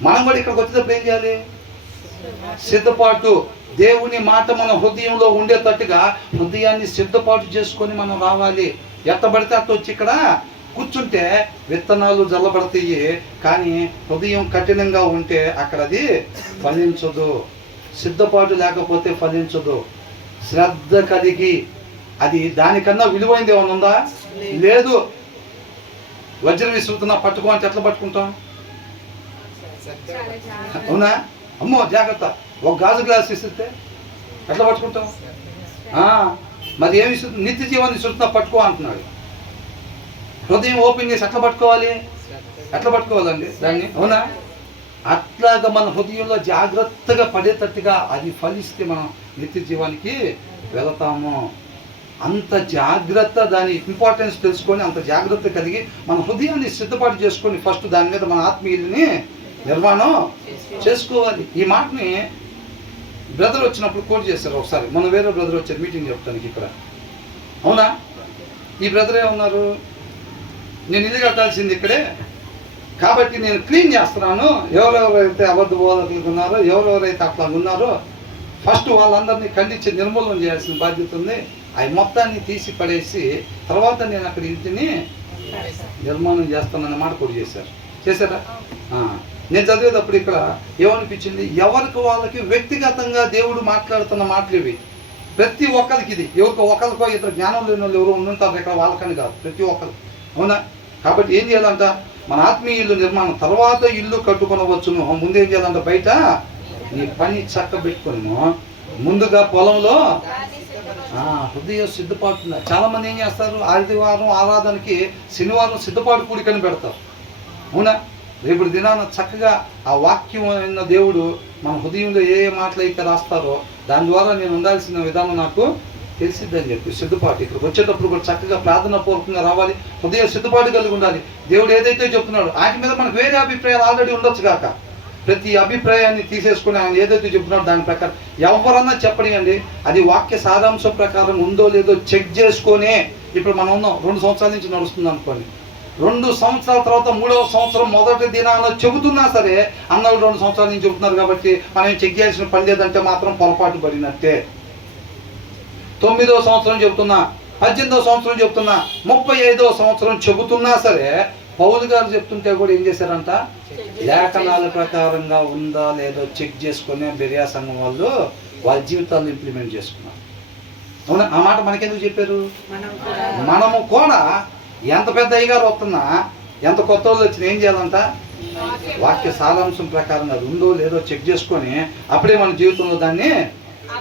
మనం కూడా ఇక్కడికి వచ్చేటప్పుడు ఏం చేయాలి? సిద్ధపాటు. దేవుని మాట మన హృదయంలో ఉండేటట్టుగా హృదయాన్ని సిద్ధపాటు చేసుకొని మనం రావాలి. ఎత్తబడితే అట్ట వచ్చి ఇక్కడ కూర్చుంటే విత్తనాలు జల్లబడతాయి. కానీ హృదయం కఠినంగా ఉంటే అక్కడ అది ఫలించదు. సిద్ధపాటు లేకపోతే ఫలించదు. శ్రద్ధ కలిగి అది దానికన్నా విలువైంది ఏమైనా ఉందా? లేదు. వజ్రం విసురుతున్నా పట్టుకో అంటే ఎట్లా పట్టుకుంటాం? అవునా? అమ్మో జాగ్రత్త. ఒక గాజు గ్లాస్ విసిరితే ఎట్లా పట్టుకుంటాం? మరి ఏమి విసురు? నిత్య జీవాన్ని విసురుతున్నా పట్టుకో అంటున్నాడు. హృదయం ఓపెన్ చేసి ఎట్లా పట్టుకోవాలి? ఎట్లా పట్టుకోవాలండి దాన్ని? అవునా? అట్లాగా మన హృదయంలో జాగ్రత్తగా పడేటట్టుగా అది ఫలిస్తే మనం నిత్య జీవానికి వెళతాము. అంత జాగ్రత్త, దాని ఇంపార్టెన్స్ తెలుసుకొని అంత జాగ్రత్త కలిగి మన హృదయాన్ని సిద్ధపాటు చేసుకొని ఫస్ట్ దాని మీద మన ఆత్మీయుల్ని నిర్మాణం చేసుకోవాలి. ఈ మాటని బ్రదర్ వచ్చినప్పుడు కోట్ చేశారు ఒకసారి. మన వేరే బ్రదర్ వచ్చారు మీటింగ్ చెప్పడానికి ఇక్కడ. అవునా? ఈ బ్రదర్ ఏమన్నారు? నేను ఇల్లు కట్టాల్సింది ఇక్కడే కాబట్టి నేను క్లీన్ చేస్తున్నాను. ఎవరెవరైతే అబద్ధ బోధకులు ఉన్నారో ఎవరెవరైతే అట్లా ఉన్నారో ఫస్ట్ వాళ్ళందరినీ ఖండించి నిర్మూలన చేయాల్సిన బాధ్యత ఉంది. అవి మొత్తాన్ని తీసి పడేసి తర్వాత నేను అక్కడ ఇంటిని నిర్మాణం చేస్తానన్న మాట కూడా చేశారా? నేను చదివేటప్పుడు ఇక్కడ ఏమనిపించింది? ఎవరికి వాళ్ళకి వ్యక్తిగతంగా దేవుడు మాట్లాడుతున్న మాటలు ఇవి. ప్రతి ఒక్కరికి ఇది. ఎవరికో ఒకరికో ఇతర జ్ఞానం లేని వాళ్ళు ఎవరు ఉండుంటారు ఇక్కడ, వాళ్ళకని కాదు, ప్రతి ఒక్కరు. అవునా? కాబట్టి ఏం చేయాలంట? మన ఆత్మీయ ఇల్లు నిర్మాణం తర్వాత ఇల్లు కట్టుకొనవచ్చును. ముందు ఏం చేయాలంట? బయట నీ పని చక్కబెట్టుకును. ముందుగా పొలంలో హృదయ సిద్ధపాటు. చాలా మంది ఏం చేస్తారు? ఆదివారం ఆరాధనకి శనివారం సిద్ధపాటు కూడికని పెడతారు. అవునా? రేపు దినాన చక్కగా ఆ వాక్యం అయిన దేవుడు మన హృదయంలో ఏ మాటలు అయితే రాస్తారో దాని ద్వారా నేను ఉండాల్సిన విధానం నాకు తెలిసిద్దని చెప్పి సిద్ధపాటు ఇక్కడికి వచ్చేటప్పుడు కూడా చక్కగా ప్రార్థన పూర్వకంగా రావాలి, హృదయ సిద్ధపాటు కలిగి ఉండాలి. దేవుడు ఏదైతే చెప్తున్నాడు వాటి మీద మనకు వేరే అభిప్రాయాలు ఆల్రెడీ ఉండొచ్చు కాక, ప్రతి అభిప్రాయాన్ని తీసేసుకుని ఆయన ఏదైతే చెప్తున్నాడో దాని ప్రకారం ఎవరన్నా చెప్పనియండి, అది వాక్య సారాంశం ప్రకారం ఉందో లేదో చెక్ చేసుకొనే. ఇప్పుడు మనం ఉన్నాం 2 సంవత్సరాల నుంచి నడుస్తుంది అనుకోండి, 2 సంవత్సరాల తర్వాత 3వ సంవత్సరం మొదటి దినాన చెబుతున్నా సరే అన్నలు 2 సంవత్సరాల నుంచి చెబుతున్నారు కాబట్టి మనం చెక్ చేయాల్సిన పని లేదంటే మాత్రం పొరపాటు పడినట్టే. 9వ సంవత్సరం చెబుతున్నా, 18వ సంవత్సరం చెబుతున్నా, 35వ సంవత్సరం చెబుతున్నా సరే పౌలు గారు చెప్తుంటే కూడా ఏం చేశారంట, లేఖనాల ప్రకారంగా ఉందా లేదో చెక్ చేసుకునే బెరియా సంఘం వాళ్ళు వాళ్ళ జీవితాల్లో ఇంప్లిమెంట్ చేసుకున్నారు. అవునా? ఆ మాట మనకెందుకు చెప్పారు? మనము కూడా ఎంత పెద్ద అయ్యగారు వస్తున్నా, ఎంత కొత్త వాళ్ళు వచ్చినా ఏం చేయాలంట, వాక్య సారాంశం ప్రకారంగా అది ఉందో లేదో చెక్ చేసుకొని అప్పుడే మన జీవితంలో దాన్ని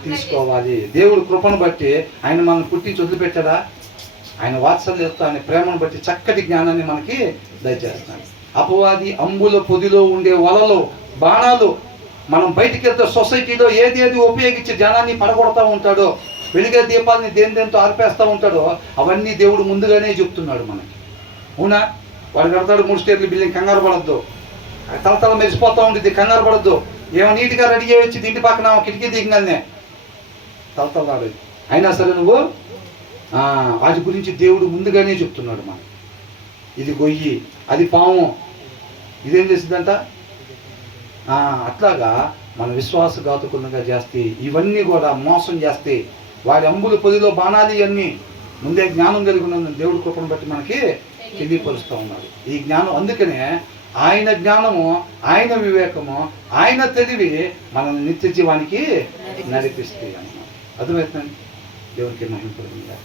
తీసుకోవాలి. దేవుడు కృపను బట్టి ఆయన మనల్ని పుట్టించి వదిలిపెట్టాడా? ఆయన వాత్సల్యంతో ఆయన ప్రేమను బట్టి చక్కటి జ్ఞానాన్ని మనకి దయచేస్తాడు. అపవాది అంబుల పొదిలో ఉండే వలలు, బాణాలు మనం బయటికి వెళ్తే సొసైటీలో ఏది ఉపయోగించి జనాన్ని పడగొడతా ఉంటాడో, వెలిగే దీపాలని దేనితో ఆర్పేస్తూ ఉంటాడో అవన్నీ దేవుడు ముందుగానే చెప్తున్నాడు మనకి. అవునా? వాడు కడతాడు 3 స్టేర్ల బిల్డింగ్, కంగారు పడద్దు. తలతల మెరిసిపోతూ ఉంటుంది, కంగారు పడద్దు. ఏమో నీట్గా రెడీ చేయొచ్చి ఇంటి పక్కన కిటికీ దిగగానే తలతలాడు. అయినా సరే నువ్వు వాటి గురించి దేవుడు ముందుగానే చెప్తున్నాడు మనకి. ఇది గొయ్యి, అది పాము, ఇదేం చేసిందంట. అట్లాగా మన విశ్వాసఘాతుకులుగా చేస్తే, ఇవన్నీ కూడా మోసం చేస్తే, వాడి అంబుల పొదిలో బాణాలు ఇవన్నీ ముందే జ్ఞానం కలిగి ఉన్న దేవుడి కృపను బట్టి మనకి తెలియపరుస్తూ ఉన్నాడు. ఈ జ్ఞానం అందుకనే ఆయన జ్ఞానము, ఆయన వివేకము, ఆయన తెలివి మనల్ని నిత్య జీవానికి నడిపిస్తాయి అన్నమాట. అర్థమవుతుందండి? దేవునికి మహిమ కలుగును గాక.